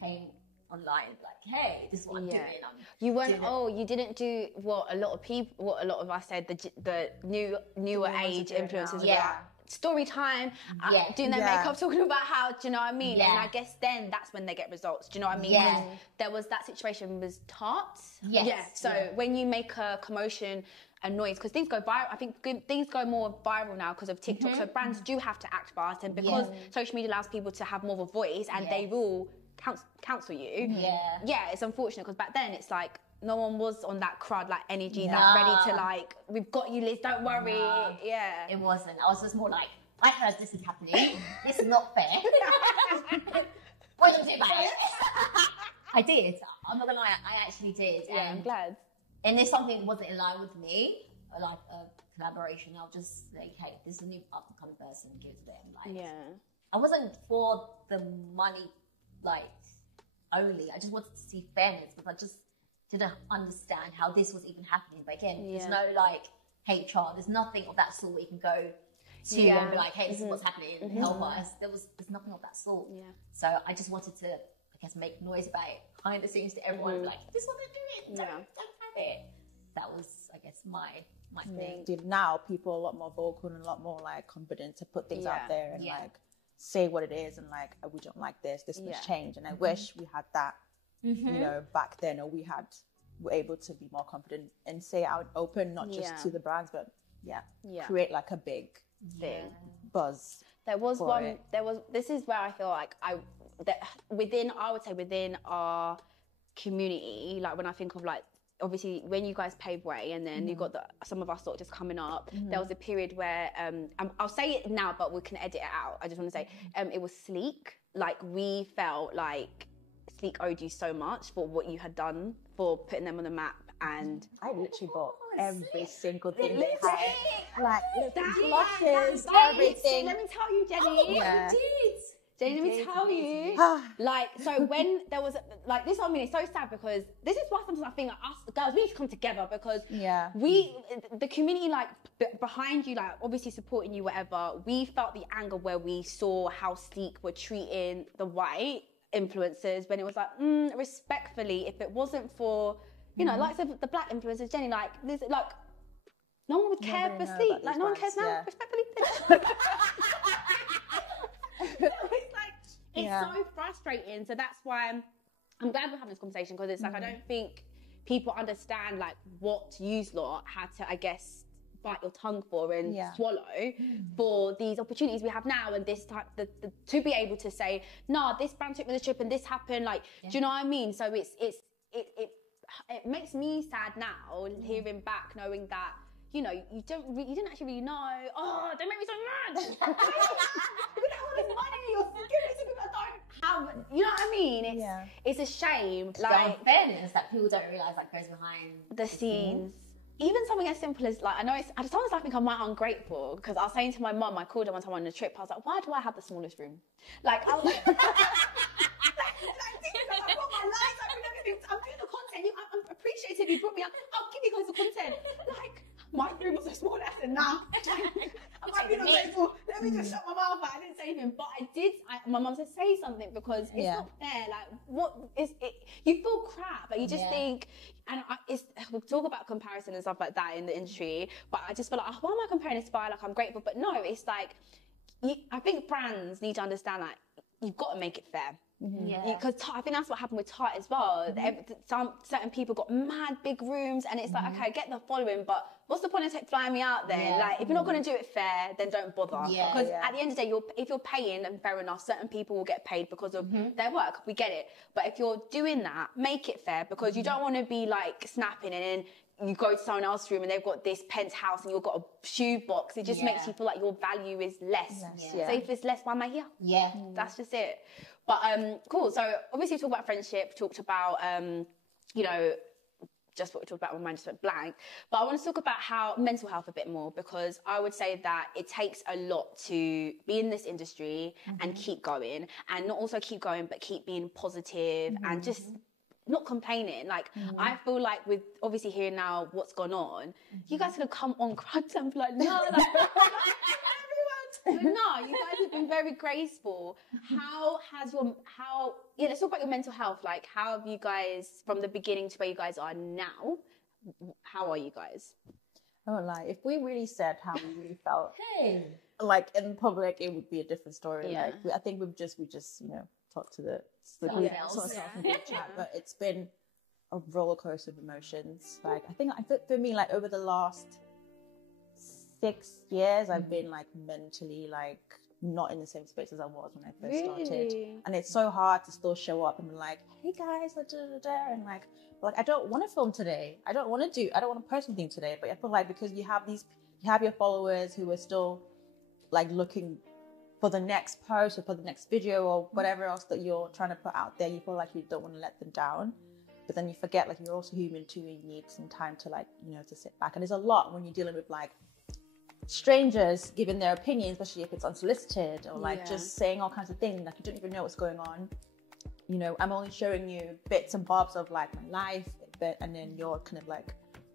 came online like, hey, this is what I'm doing. You didn't do what a lot of us said, the newer age influencers about. Story time, doing their makeup, talking about how, do you know what I mean? And I guess then that's when they get results, do you know what I mean? Because there was that situation with tarts. So when you make a commotion, a noise, because things go viral, I think things go more viral now because of TikTok, so brands do have to act fast, and because social media allows people to have more of a voice, and they will counsel you. It's unfortunate, because back then it's like, no one was on that crowd like energy, that ready to like, we've got you, Liz, don't worry. It wasn't. I was just more like, I heard this is happening. This is not fair. What do you do about it? I did. I'm not gonna lie, I actually did. Yeah, I'm glad. And if something wasn't in line with me, like a collaboration, I'll just say, hey, this is a new up-and-coming person, give it to them. Like, I wasn't for the money, like, only. I just wanted to see fairness, because I just didn't understand how this was even happening. But again, there's no like HR, there's nothing of that sort where you can go to and be like, hey, this is what's happening, help us. There's nothing of that sort. Yeah. So I just wanted to, I guess, make noise about it behind the scenes to everyone and be like, this is what they're doing, don't have it. That was, I guess, my thing. Now people are a lot more vocal and a lot more like confident to put things out there and like say what it is and like, oh, we don't like this must change. And I wish we had that, you know, back then, or were able to be more confident and say out open, not just to the brands, but create like a big thing, buzz. This is where I feel like I would say within our community, like when I think of like, obviously when you guys paved way and then you got some of our stock just coming up, there was a period where I'll say it now but we can edit it out. I just want to say it was Sleek. Like we felt like Sleek owed you so much for what you had done for putting them on the map, and I literally bought every single thing they had, like blushes, everything. Let me tell you, Jenny. You did. Jenny, let me tell you, like, so when there was, like, this, I mean, it's so sad because this is why sometimes I think like, us girls, we need to come together because the community, like, behind you, like, obviously supporting you, whatever, we felt the anger where we saw how Sleek were treating the white influencers when it was like, respectfully, if it wasn't for, you know, like the black influencers, Jenny, like, this, like, no one would care for Sleek. Like, no one cares now, respectfully. It's so frustrating. So that's why I'm glad we're having this conversation, because it's like I don't think people understand like what yous lot had to, I guess, bite your tongue for and swallow for these opportunities we have now, and this type to be able to say, nah, this brand took me the trip and this happened. Like, do you know what I mean? So it makes me sad now hearing back, knowing that, you know, you didn't actually really know. Oh, don't make me so mad. You have all this money, you're giving it to people that don't have, you know what I mean? It's a shame. Like, fairness that people don't realise that goes behind the scenes. Even something as simple as, like, I know sometimes I think I'm quite ungrateful, because I was saying to my mum, I called her one time on a trip, I was like, why do I have the smallest room? Like, I was like, I've got my lights open and everything, I'm doing the content, I'm appreciative you brought me up, I'll give you guys the content. Like, my room was so small, I said, nah. I'm like, being ungrateful. Let me just shut my mouth out. I didn't say anything, but I did. My mum said, say something, because it's not fair. Like, what is it? You feel crap, but you just think, and we talk about comparison and stuff like that in the industry, but I just feel like, why am I comparing this by, like, I'm grateful? But no, it's like, I think brands need to understand that you've got to make it fair. Because I think that's what happened with Tarte as well. Certain people got mad big rooms, and it's like, okay, I get the following, but what's the point of flying me out there? Like, if you're not going to do it fair, then don't bother. Because at the end of the day, if you're paying, then fair enough, certain people will get paid because of their work. We get it. But if you're doing that, make it fair, because you don't want to be like snapping and then you go to someone else's room and they've got this penthouse and you've got a shoe box. It just makes you feel like your value is less. So if it's less, why am I here? That's just it. But cool. So obviously we talked about friendship, talked about, you know, just what we talked about when mine just went blank. But I want to talk about how mental health a bit more, because I would say that it takes a lot to be in this industry and keep going, and not also keep going, but keep being positive and just not complaining. Like, I feel like with obviously hearing now what's gone on, you guys could have come on crowd and be like, no, like, no, you guys have been very graceful. Let's talk about your mental health. Like, how have you guys, from the beginning to where you guys are now, how are you guys? I won't lie, if we really said how we really felt, like, in public, it would be a different story. Like, I think we just, you know, talk to the group chat, but it's been a roller coaster of emotions. Like, I think for me, like, over the last 6 years, I've been like mentally like not in the same space as I was when I first started, and it's so hard to still show up and be like, hey guys, and like I don't want to film today, I don't want to post something today, but I feel like because you have your followers who are still like looking for the next post or for the next video or whatever else that you're trying to put out there, you feel like you don't want to let them down. But then you forget, like, you're also human too, and you need some time to, like, you know, to sit back. And there's a lot when you're dealing with like strangers giving their opinions, especially if it's unsolicited, or like just saying all kinds of things, like you don't even know what's going on. You know, I'm only showing you bits and bobs of like my life, and then you're kind of like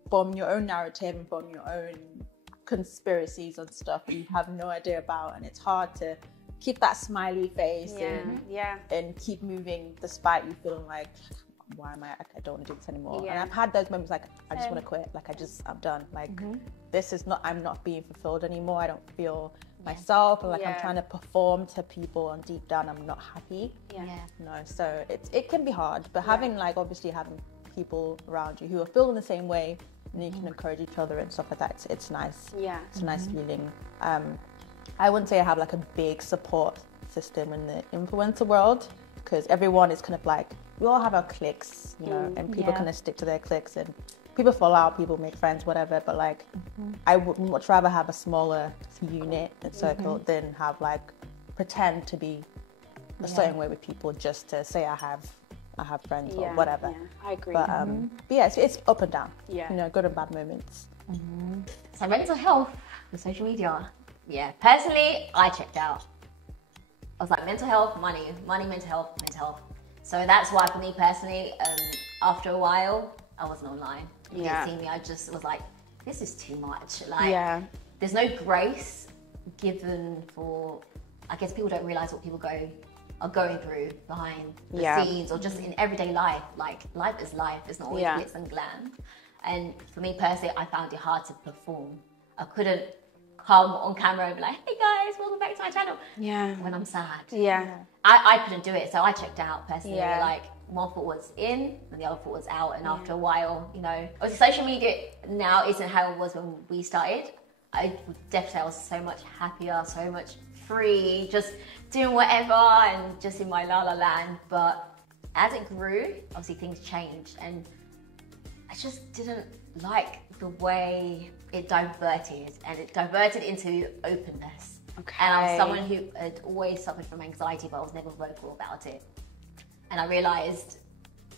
forming your own narrative and forming your own conspiracies and stuff that you have no idea about, and it's hard to keep that smiley face and keep moving despite you feeling like, why am I don't want to do this anymore. And I've had those moments like, I just want to quit, like I'm done, like this is not, I'm not being fulfilled anymore. I don't feel myself, and like I'm trying to perform to people, and deep down I'm not happy. So it can be hard, but having like obviously having people around you who are feeling the same way, and you can encourage each other and stuff like that, it's nice. It's a nice feeling. I wouldn't say I have like a big support system in the influencer world, because everyone is kind of like, we all have our cliques, you know, and people kind of stick to their cliques, and people fall out, people make friends, whatever, but like I would much rather have a smaller unit and circle than have like pretend to be a certain way with people just to say I have friends or whatever. I agree. But yeah, it's up and down. You know, good and bad moments. So mental health with social media. Personally, I checked out. I was like, mental health, money, mental health. So that's why for me personally, after a while, I wasn't online. You didn't see me. I just was like, this is too much. Like, there's no grace given for, I guess people don't realize what people are going through behind the scenes, or just in everyday life. Like, life is life. It's not always glitz and glam. And for me personally, I found it hard to perform. I couldn't come on camera and be like, hey guys, welcome back to my channel. When I'm sad. I couldn't do it, so I checked out personally. Like, one foot was in and the other foot was out, and after a while, you know, obviously social media now isn't how it was when we started. I would definitely say I was so much happier, so much free, just doing whatever and just in my la la land. But as it grew, obviously things changed, and I just didn't like the way it diverted, and it diverted into openness. And I was someone who had always suffered from anxiety, but I was never vocal about it. And I realized,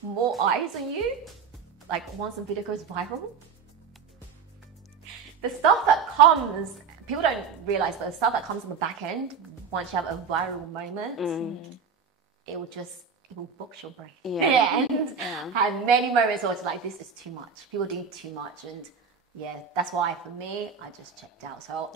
more eyes on you, like once a video goes viral, the stuff that comes, people don't realize, but the stuff that comes on the back end, once you have a viral moment, it will box your brain. And had many moments where it's like, this is too much. People do too much. And that's why for me, I just checked out. So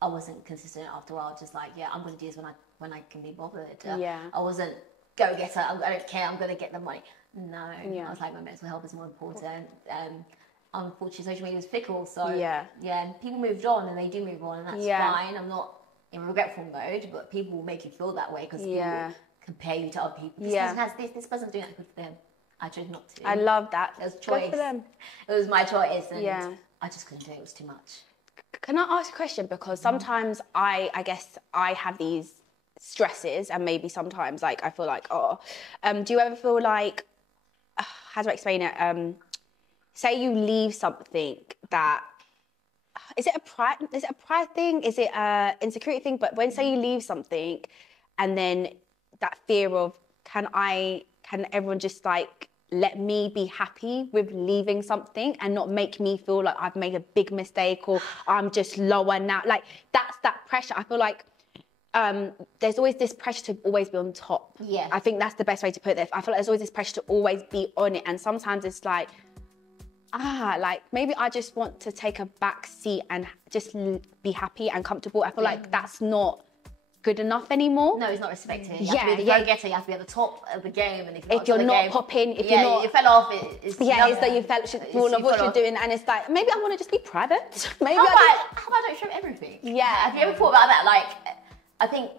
I wasn't consistent after a while, just like, I'm going to do this when I can be bothered. I wasn't go getter, I don't care, I'm going to get the money. No, I was like, my mental health is more important. Unfortunately, social media is fickle, so people moved on, and they do move on, and that's fine. I'm not in regretful mode, but people will make you feel that way because people compare you to other people. This person has this person's doing that, good for them. I chose not to. I love that. It was choice. Good for them. It was my choice, and I just couldn't do it. It was too much. Can I ask a question? Because sometimes I guess I have these stresses, and maybe sometimes like I feel like, do you ever feel like, how do I explain it? Say you leave something that, is it a pride thing? Is it a insecurity thing? But when say you leave something, and then that fear of, can everyone just like let me be happy with leaving something and not make me feel like I've made a big mistake, or I'm just lower now? Like, that's that pressure. I feel like there's always this pressure to always be on top. I think that's the best way to put it. I feel like there's always this pressure to always be on it, and sometimes it's like, like maybe I just want to take a back seat and just be happy and comfortable. I feel like that's not good enough anymore. No, it's not respected. You have to be the go-getter, you have to be at the top of the game, and if you're not popping, if you're not, you fell off, it's that you fell all of what you're doing, and it's like, maybe I want to just be private. Maybe how about I don't show everything? Have you ever thought about that? Like, I think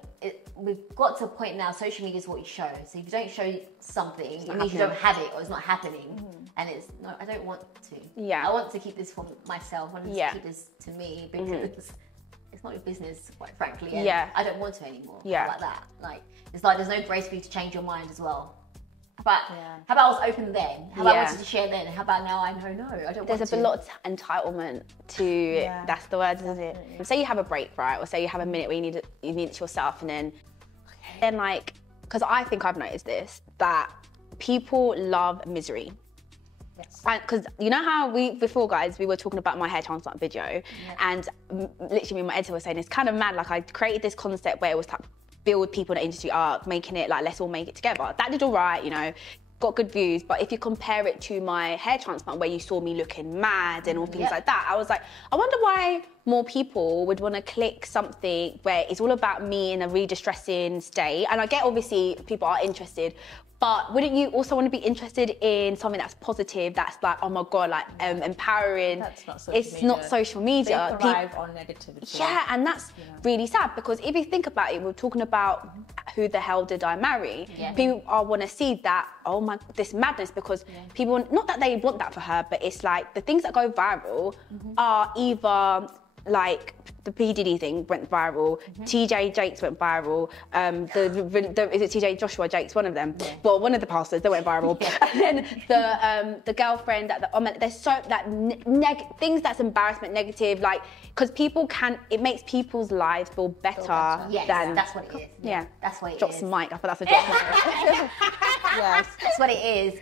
we've got to a point now, social media is what you show. So if you don't show something, it means you don't have it, or it's not happening. And it's, no, I don't want to. I want to keep this for myself. I want to keep this to me, because it's not your business, quite frankly. And I don't want to anymore. Like that. Like, it's like there's no grace for you to change your mind as well. But how about I was open then? How about I wanted to share then? How about now I know, no, I don't want to. There's a lot of entitlement to, that's the word, isn't it? Say you have a break, right? Or say you have a minute where you need it to yourself, and then like, because I think I've noticed this, that people love misery. Because you know how before guys, we were talking about my hair transplant video, and literally me and my editor were saying, it's kind of mad, like I created this concept where it was like, build people in the industry up, making it like, let's all make it together. That did all right, you know, got good views. But if you compare it to my hair transplant, where you saw me looking mad and all things like that, I was like, I wonder why more people would want to click something where it's all about me in a really distressing state. And I get, obviously, people are interested, but wouldn't you also want to be interested in something that's positive, that's like, oh my God, like empowering? That's not social it's media. not social media. They thrive on negativity. Yeah, and that's really sad, because if you think about it, we're talking about who the hell did I marry? People want to see that, oh my, this madness, because people, not that they want that for her, but it's like the things that go viral are either like the P. Diddy thing went viral, TJ Jakes went viral, is it TJ Joshua Jakes, one of them? Well, one of the pastors, they went viral. And then the girlfriend, there's so, that things that's embarrassment, negative, like, because people it makes people's lives feel better. Yes, than, that's what it is. Yeah. That's what it Drops is. mic, I thought that's a drop. Yes. That's what it is.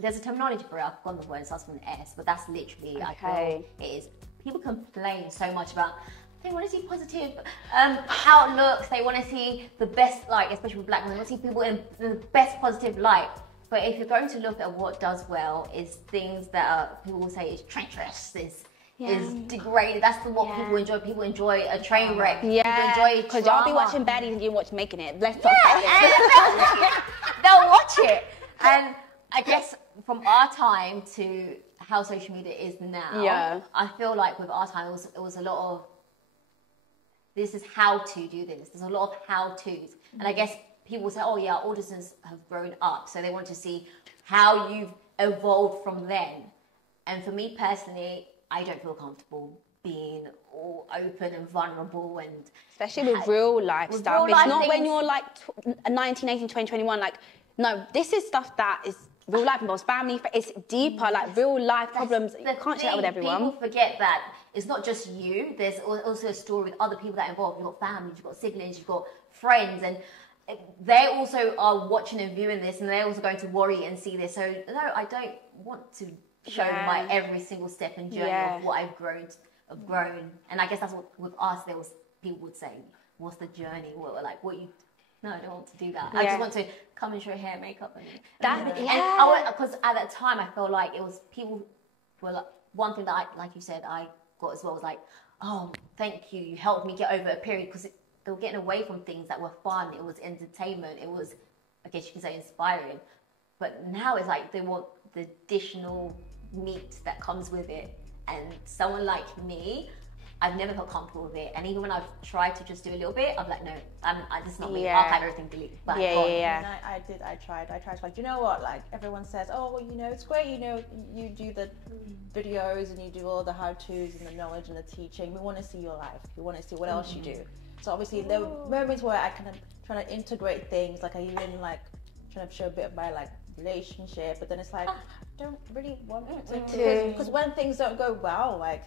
There's a terminology for it, I've forgotten the word, it starts with an S, but that's literally, I feel, it is. People complain so much about, they want to see positive outlooks, they want to see the best, like, especially with black women, they want to see people in the best positive light. But if you're going to look at what does well, is things that people will say is treacherous, is degraded. That's what people enjoy. People enjoy a train wreck. Yeah, people enjoy because y'all be watching baddies and you watch making it. Let's talk about it. They'll watch it. And I guess from our time to how social media is now, I feel like with our time it was a lot of, this is how to do this. There's a lot of how-tos. And I guess people say, oh yeah, our audiences have grown up, so they want to see how you've evolved from then. And for me personally, I don't feel comfortable being all open and vulnerable, and especially with real life stuff. It's not when you're like 19, 18, 20, 21, like, no, this is stuff that is real life, involves family, it's deeper, like real life problems. You can't share that with everyone. People forget that it's not just you, there's also a story with other people that are involved. You've got families, you've got siblings, you've got friends, and they also are watching and viewing this, and they're also going to worry and see this. So no, I don't want to show my every single step and journey of what I've grown. And I guess that's what with us, people would say, what's the journey? No, I don't want to do that. I just want to come and show hair, makeup, because at that time I felt like it was people were like, one thing that like you said, I got as well was like, oh, thank you helped me get over a period, because they were getting away from things that were fun. It was entertainment. It was, I guess you can say, inspiring. But now it's like they want the additional meat that comes with it. And someone like me, I've never felt comfortable with it. And even when I've tried to just do a little bit, I'm like, no, this is not me. I'll have everything deleted. I tried. Like, you know what? Like, everyone says, oh, well, it's great. You do the videos and you do all the how-tos and the knowledge and the teaching. We want to see your life. We want to see what else you do. So obviously there were moments where I kind of trying to integrate things, like I even like trying to show a bit of my like relationship, but then it's like I don't really want to, because when things don't go well, like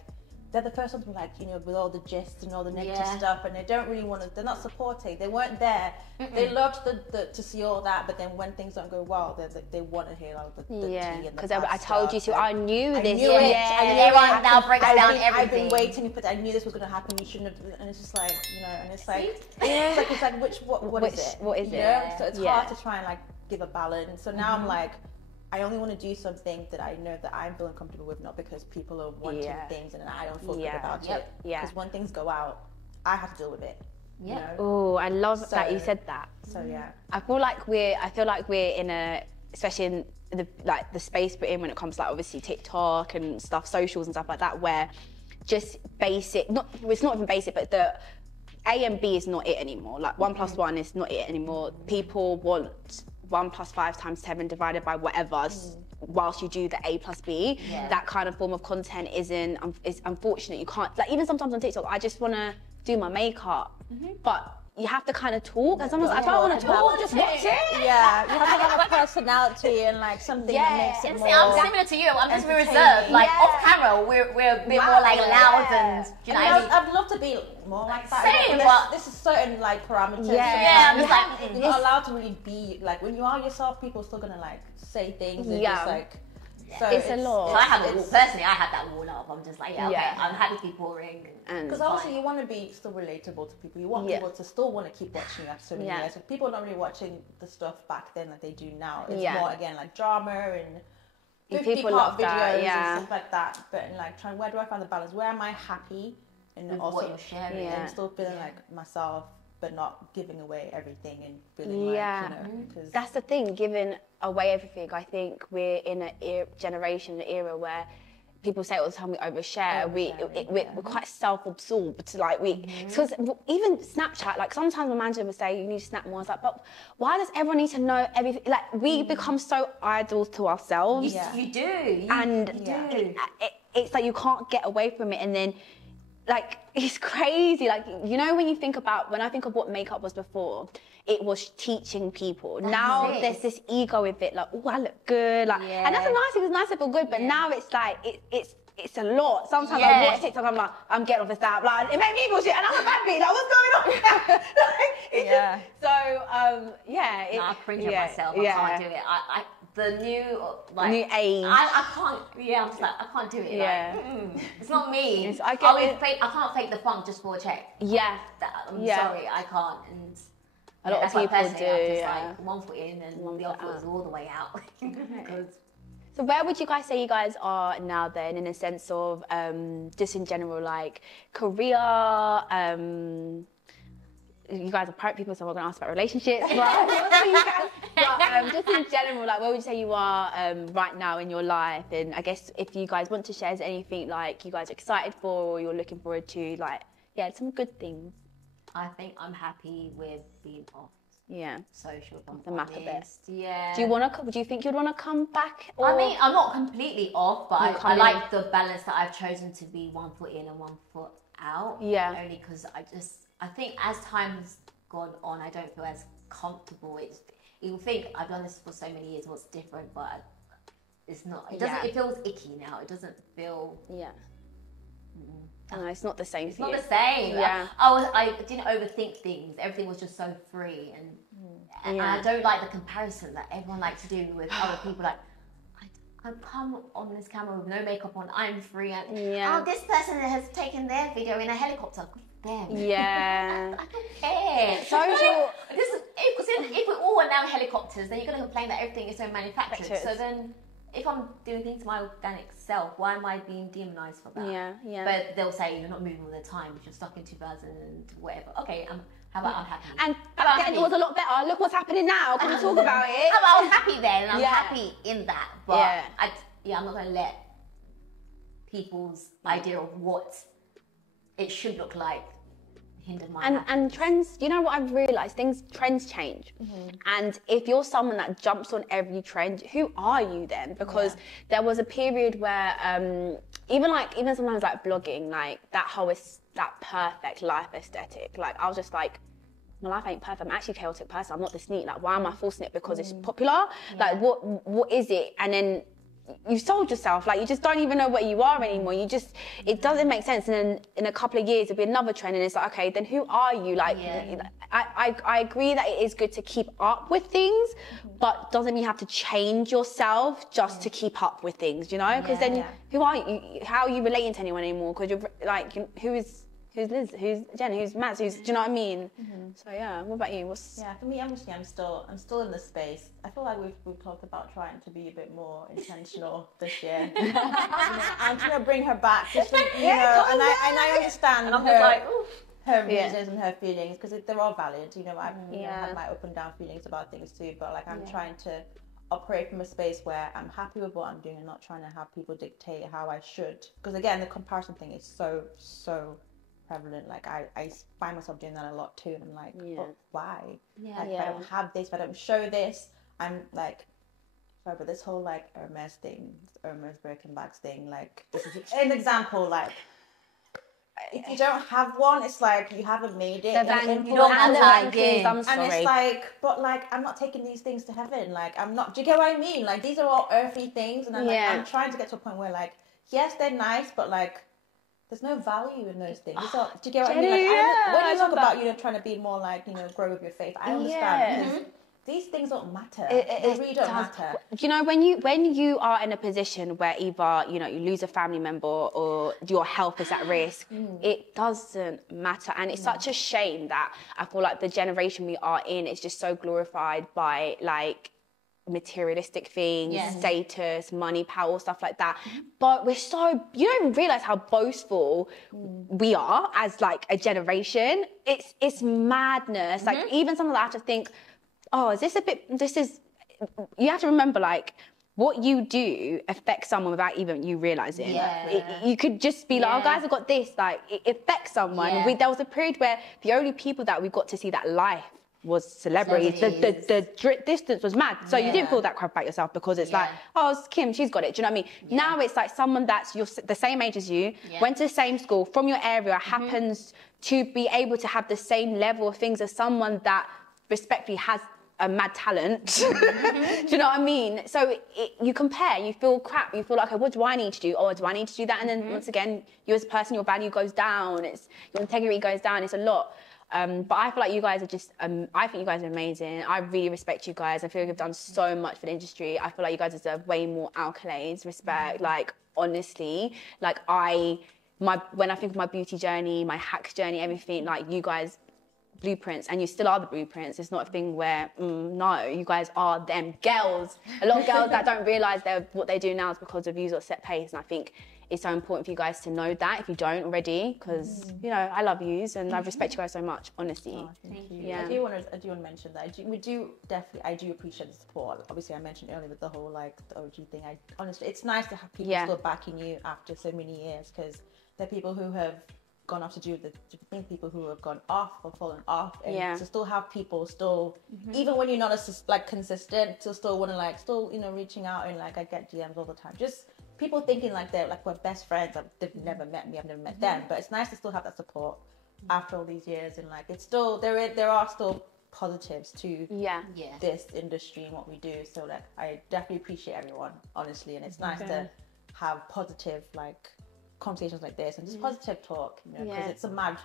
they're the first ones, like, with all the gists and all the negative stuff, and they don't really want to, they're not supporting, they weren't there. They loved to see all that, but then when things don't go well, they want to hear like the tea and the because I told you to, I knew this. And everyone now breaks down everything. I've been waiting, but I knew this was going to happen. You shouldn't have, and it's just like, and it's like, it's like what is it? What is it? So it's hard to try and like give a balance. So now I'm like, I only want to do something that I know that I'm feeling comfortable with, not because people are wanting things and I don't feel good about it. Because when things go out, I have to deal with it. Oh, I love that you said that. So I feel like we're in especially in the space we're in when it comes to like obviously TikTok and stuff, socials and stuff like that, where just basic, it's not even basic, but the A and B is not it anymore. Like 1 + 1 is not it anymore. People want 1 + 5 × 7 divided by whatever, whilst you do the A + B. That kind of form of content is unfortunate. You can't, like, even sometimes on TikTok, I just want to do my makeup, but you have to kind of talk, and sometimes I don't want to talk, just watch it. Yeah, you have to have a personality and like something that makes it more. I'm similar to you. I'm just reserved. Like off camera, we're a bit more like loud and I'd love to be more like that. Same, but this is certain like parameters. I'm just like you're not allowed to really be like when you are yourself. People are still gonna like say things and just like. So it's a lot. So I have a wall. Personally, I have that wall up. I'm just like, okay, I'm happy to be boring. Because also you want to be still relatable to people. You want people to still want to keep watching you after so many years. So people are not really watching the stuff back then like they do now. It's more, again, like drama and 50-part videos and stuff like that. But like where do I find the balance? Where am I happy and with also what you're sharing. and still feeling like myself, but not giving away everything and feeling like, you know, because that's the thing, giving away everything. I think we're in an generation, an era where people say all the time we overshare. We're quite self-absorbed. Like because even Snapchat, like sometimes my manager would say you need to snap more. I was like, but why does everyone need to know everything? Like we become so idle to ourselves. You do. It's like you can't get away from it, and then like it's crazy. Like when I think of what makeup was before, it was teaching people. Now there's this ego with it, like, oh, I look good, like, and that's nice. It was nice to feel good, but now it's like it's a lot. Sometimes I watch TikTok, I'm like, I'm getting off this app, like it made me feel shit, and I'm a bad bitch. Like, what's going on? I cringe at myself. I can't do it. The new age. I can't. Yeah, I'm just like I can't do it. Yeah, it's not me. I can't fake the funk just for a check. Yeah, I'm sorry, I can't. And a lot of people do. I'm just like one foot in and the other foot is all the way out. So where would you guys say you guys are now then, in a sense of just in general, like career? You guys are private people, so I'm not going to ask about relationships. But just in general, like where would you say you are right now in your life? And I guess if you guys want to share, is there anything like you guys are excited for or you're looking forward to? Like, some good things. I think I'm happy with being off. Yeah. Social. The map a bit. Yeah. Do you think you'd want to come back? Or? I mean, I'm not completely off, but I like the balance that I've chosen to be 1 foot in and 1 foot out. Yeah. Only because I think as time's gone on, I don't feel as comfortable. You think I've done this for so many years, what's different, but it's not. It doesn't. It feels icky now. It doesn't feel. Yeah. No, it's not the same. It's not the same. Yeah. I didn't overthink things. Everything was just so free, and I don't like the comparison that everyone likes to do with other people. Like, I come on this camera with no makeup on. I'm free, and this person has taken their video in a helicopter. Good for them. Yeah. I don't care. Social. Because if we all are now helicopters, then you're going to complain that everything is so manufactured. So then, if I'm doing things to my organic self, why am I being demonized for that? Yeah. But they'll say you're not moving all the time. You're stuck in 2000 and whatever. Okay, how about I'm happy? And back then it was a lot better. Look what's happening now. Can we talk about it? How about I was happy then, and I'm happy in that. But I'm not going to let people's idea of what it should look like hinder my happiness. And trends, you know what I've realised? Trends change. And if you're someone that jumps on every trend, who are you then? Because there was a period where even sometimes like blogging, like that perfect life aesthetic, like I was just like, my life ain't perfect. I'm actually a chaotic person. I'm not this neat. Like, why am I forcing it because it's popular? Like, what is it? And then you sold yourself. Like, you just don't even know what you are anymore. It doesn't make sense. And then in a couple of years, it'll be another trend, and it's like, okay, then who are you? Like, I agree that it is good to keep up with things, but doesn't mean you have to change yourself just to keep up with things, you know? Because then who are you? How are you relating to anyone anymore? Because you're like, who's Liz? Who's Jen? Who's Maz? Do you know what I mean? So what about you? For me, I'm still in this space. I feel like we've talked about trying to be a bit more intentional this year. I'm trying to bring her back, just and I understand her reasons and her feelings, because they're all valid. You know, I have my up and down feelings about things too, but like I'm trying to operate from a space where I'm happy with what I'm doing and not trying to have people dictate how I should. Because again, the comparison thing is so prevalent. Like I find myself doing that a lot too, and I'm like, but why? If I don't have this, if I don't show this, I'm like, sorry, but this whole like Hermes Birkin bags thing, like this is an example. Like, if you don't have one, it's like you haven't made it. You don't have and it's like, but like I'm not taking these things to heaven. Like I'm not. Do you get what I mean? Like these are all earthly things, and I'm trying to get to a point where like, yes, they're nice, but like, there's no value in those things. So, do you get what I mean? Like, when you talk about, trying to be more like, grow with your faith, I understand. Because these things don't matter. They really don't matter. You know, when you are in a position where either, you lose a family member or your health is at risk, it doesn't matter. And it's such a shame that I feel like the generation we are in is just so glorified by like materialistic things, Yes. status, money, power, stuff like that. But you don't realize how boastful we are as like a generation. It's madness. Like even something that I have to think, oh, you have to remember like what you do affects someone without even you realizing. Yeah. You could just be like, oh, guys have got this, like it affects someone. Yeah. There was a period where the only people that we got to see that life was celebrities. The distance was mad. So you didn't feel that crap about yourself because it's like, oh, it's Kim, she's got it. Do you know what I mean? Yeah. Now it's like someone that's the same age as you, went to the same school, from your area, happens to be able to have the same level of things as someone that respectfully has a mad talent. Do you know what I mean? So you compare, you feel crap, you feel like, okay, what do I need to do? Oh, do I need to do that? And then once again, you as a person, your value goes down, your integrity goes down, it's a lot. But I feel like you guys are just, I think you guys are amazing. I really respect you guys. I feel like you've done so much for the industry. I feel like you guys deserve way more accolades, respect. Like, honestly, like when I think of my beauty journey, my hacks journey, everything, like you guys, blueprints, and you still are the blueprints. It's not a thing where, no, you guys are them girls. A lot of girls that don't realise what they do now is because of you or set pace. And I think it's so important for you guys to know that if you don't already, because you know I love yous and I respect you guys so much, honestly. Oh, thank you. Yeah. I do want to mention that I do appreciate the support. Obviously, I mentioned earlier with the whole like the OG thing. Honestly, it's nice to have people still backing you after so many years, because there are people who have gone off to do the different people who have gone off or fallen off, and to still have people still, even when you're not as like consistent, to still want to like reaching out, and like I get DMs all the time, just people thinking like we're best friends. They've never met me, I've never met them, but it's nice to still have that support after all these years, and like it's still there are still positives to this industry and what we do. So like I definitely appreciate everyone, honestly, and it's nice to have positive like conversations like this and just positive talk, because it's a mad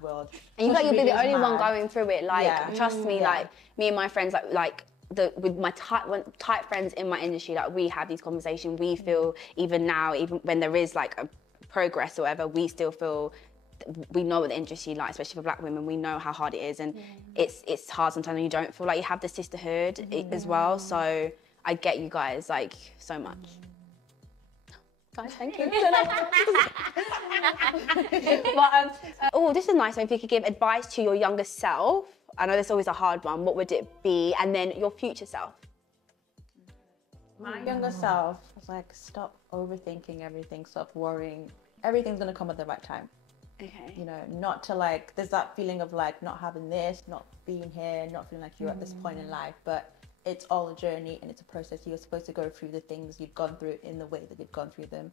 world. And you feel like you'll be the only one going through it. Like, trust me, like me and my friends, with my tight friends in my industry, like we have these conversations. We feel even now, even when there is like a progress or whatever, we still feel we know what the industry like, especially for Black women. We know how hard it is, and it's hard sometimes when you don't feel like you have the sisterhood as well. So I get you guys like so much. Guys, thank you. But, this is nice. If you could give advice to your younger self, I know that's always a hard one. What would it be? And then your future self. My younger self was like, stop overthinking everything, stop worrying. Everything's gonna come at the right time. Okay. Not to like, there's that feeling of like not having this, not being here, not feeling like you're at this point in life, but it's all a journey and it's a process. You're supposed to go through the things you've gone through in the way that you've gone through them,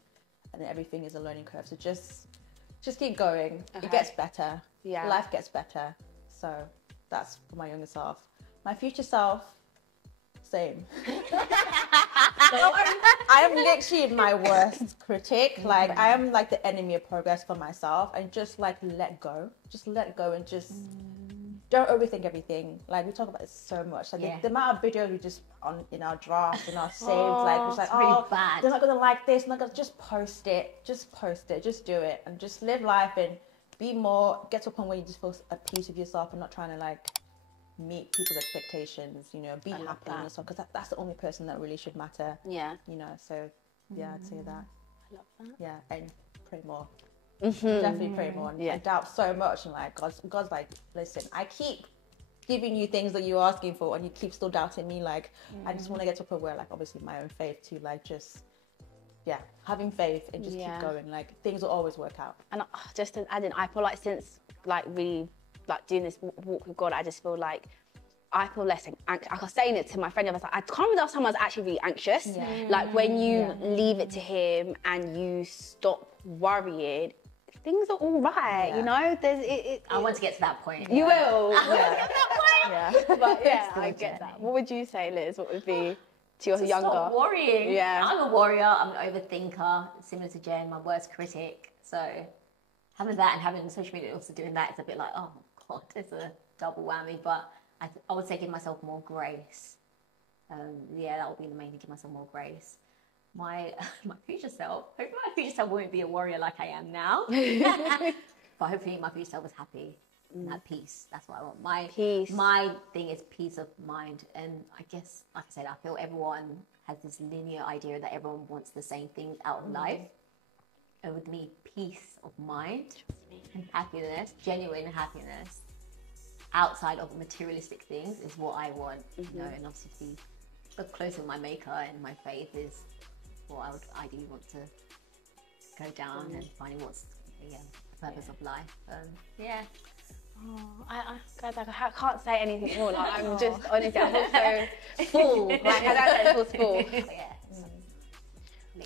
and then everything is a learning curve. So just keep going. Okay. It gets better. Yeah. Life gets better. So that's for my younger self. My future self, same. I am literally my worst critic. Like I am like the enemy of progress for myself, and just like let go and just don't overthink everything. Like we talk about this so much. Like the amount of videos we just on in our drafts and our saved, like it's like, bad. They're not gonna like this, not gonna just post it, just do it, and just live life and be more. Get to a point where you just feel at peace with yourself and not trying to like meet people's expectations. Be happy in yourself, because that's the only person that really should matter. Yeah. So yeah, I'd say that. I love that. Yeah, and pray more. Definitely pray more. And I doubt so much, and like God's like, listen, I keep giving you things that you're asking for, and you keep still doubting me. Like I just want to get to a point where, like, obviously my own faith to like just having faith and just keep going. Like things will always work out. And just to add in, I feel like since like we like doing this walk with God, I just feel like I feel less anxious. I was saying it to my friend, I was like, I can't remember the last time I was actually really anxious. Like when you leave it to Him and you stop worrying, things are all right. I want to get to that point. You will. I want to get to that point. But I get that. What would you say, Liz? What would be to your younger? Stop worrying. Yeah. I'm a worrier. I'm an overthinker. Similar to Jen, my worst critic. So having that and having social media also doing that, it's a bit like, oh my God, it's a double whammy. But I would say give myself more grace. That would be the main thing. Give myself more grace. My future self. Hopefully, my future self won't be a warrior like I am now. But hopefully, my future self is happy. and that peace. That's what I want. My Peace. My thing is peace of mind, and I guess, like I said, I feel everyone has this linear idea that everyone wants the same things out of life. And with me, peace of mind and happiness, genuine happiness, outside of materialistic things is what I want. You know, and obviously to be close with my maker and my faith is what I would ideally want to go down and finding what's the purpose of life. Yeah. Oh, guys, I can't say anything more. Like, I'm just, honestly, I feel so full. Like, I feel full.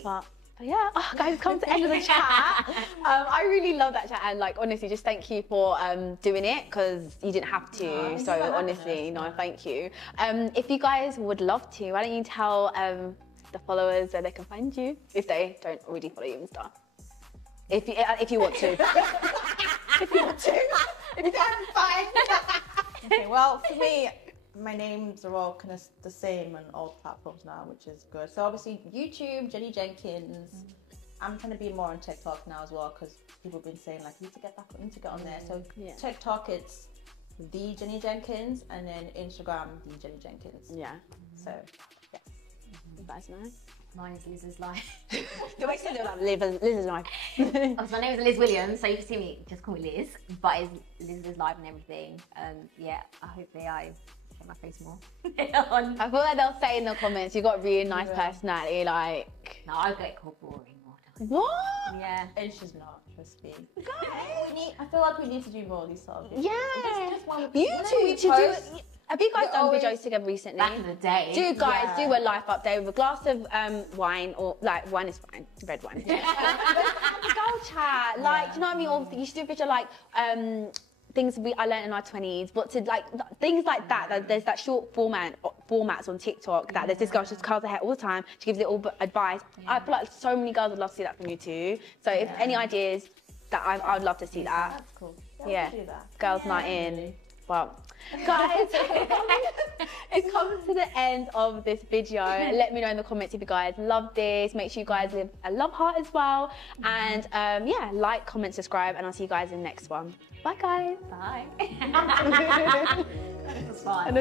But yeah, guys, it's come to the end of the chat. I really love that chat, and like, honestly, just thank you for doing it, because you didn't have to. So honestly, no, thank you. If you guys would love to, why don't you tell the followers where they can find you if they don't already follow you and stuff. If you want to. If you want to. If you don't, fine. Okay, well, for me, my names are all kind of the same on all platforms now, which is good. So obviously YouTube, Jennie Jenkins. I'm trying to be more on TikTok now as well, because people have been saying like, you need to get on there. So TikTok, it's the Jennie Jenkins, and then Instagram, the Jennie Jenkins. Yeah. So yes, that's nice. Mine is Liz's life. The way you said it was like Liz's life. Oh, so my name is Liz Williams, so you can see me, just call me Liz, but it's Liz's life and everything. Yeah, I hope I show my face more. I feel like they'll say in the comments, you've got a really nice personality, like... No, I get called boring all the time. What? Yeah. And she's not, trust me. I feel like we need to do more of these sort of videos. Yeah. You two to do... Have you guys done videos together recently? Back in the day. Do guys do a life update with a glass of wine, or like wine is fine, red wine. Girl chat, like, do you know what I mean? Or you should do a video like things I learned in our 20s, but to like things like that. There's that short formats on TikTok that there's this girl, she just curls her hair all the time. She gives little advice. I feel like so many girls would love to see that from you too. So if any ideas, that I'd love to see that. That's cool. Yeah, do that. Girls night in. Well, guys, it's come to the end of this video. Let me know in the comments if you guys love this. Make sure you guys leave a love heart as well. And yeah, like, comment, subscribe, and I'll see you guys in the next one. Bye, guys. Bye. That was fun.